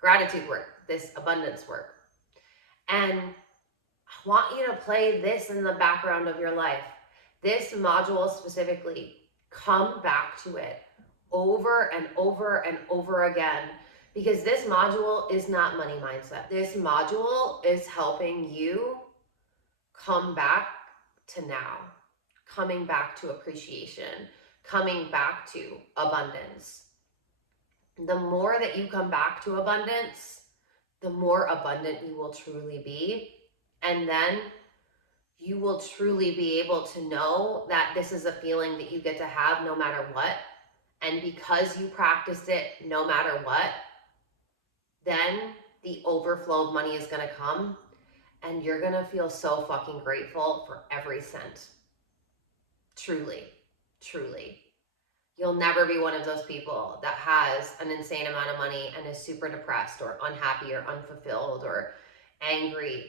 gratitude work, this abundance work. And I want you to play this in the background of your life. This module specifically, come back to it over and over and over again, because this module is not money mindset. This module is helping you come back to now, coming back to appreciation, coming back to abundance. The more that you come back to abundance, the more abundant you will truly be. And then you will truly be able to know that this is a feeling that you get to have no matter what. And because you practiced it no matter what, then the overflow of money is going to come, and you're going to feel so fucking grateful for every cent. Truly, truly. You'll never be one of those people that has an insane amount of money and is super depressed or unhappy or unfulfilled or angry.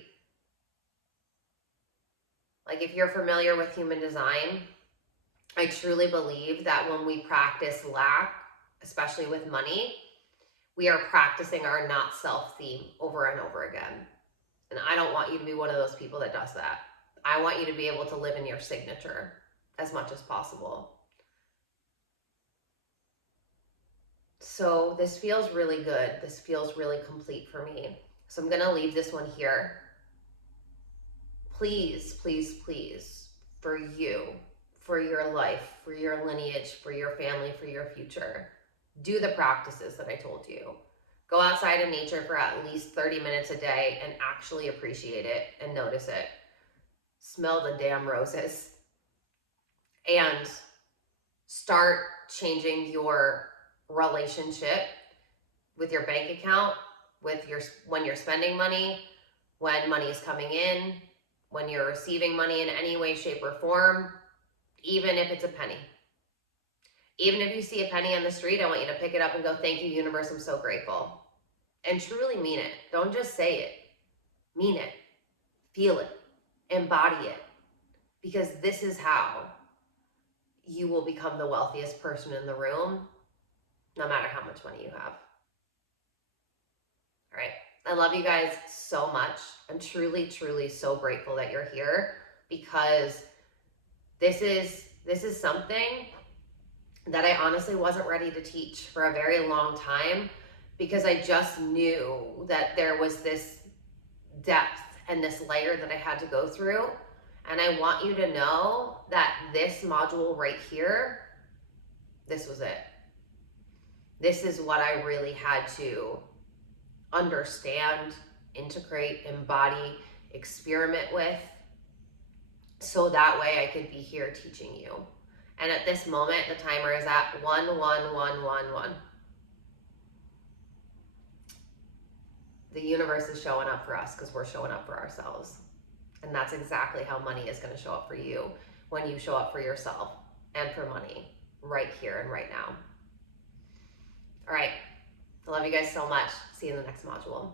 Like, if you're familiar with human design, I truly believe that when we practice lack, especially with money, we are practicing our not self theme over and over again. And I don't want you to be one of those people that does that. I want you to be able to live in your signature as much as possible. So this feels really good. This feels really complete for me. So I'm going to leave this one here. Please, please, please, for you, for your life, for your lineage, for your family, for your future, do the practices that I told you. Go outside in nature for at least 30 minutes a day and actually appreciate it and notice it. Smell the damn roses. And start changing your relationship with your bank account, with when you're spending money, when money is coming in, when you're receiving money in any way, shape, or form, even if it's a penny. Even if you see a penny on the street, I want you to pick it up and go, thank you, universe, I'm so grateful. And truly mean it. Don't just say it. Mean it. Feel it. Embody it. Because this is how you will become the wealthiest person in the room, no matter how much money you have. All right. I love you guys so much. I'm truly, truly so grateful that you're here, because this is something that I honestly wasn't ready to teach for a very long time, because I just knew that there was this depth and this layer that I had to go through. And I want you to know that this module right here, this was it. This is what I really had to understand, integrate, embody, experiment with, so that way I could be here teaching you. And at this moment, the timer is at 11111. The universe is showing up for us because we're showing up for ourselves. And that's exactly how money is going to show up for you when you show up for yourself and for money right here and right now. All right. I love you guys so much. See you in the next module.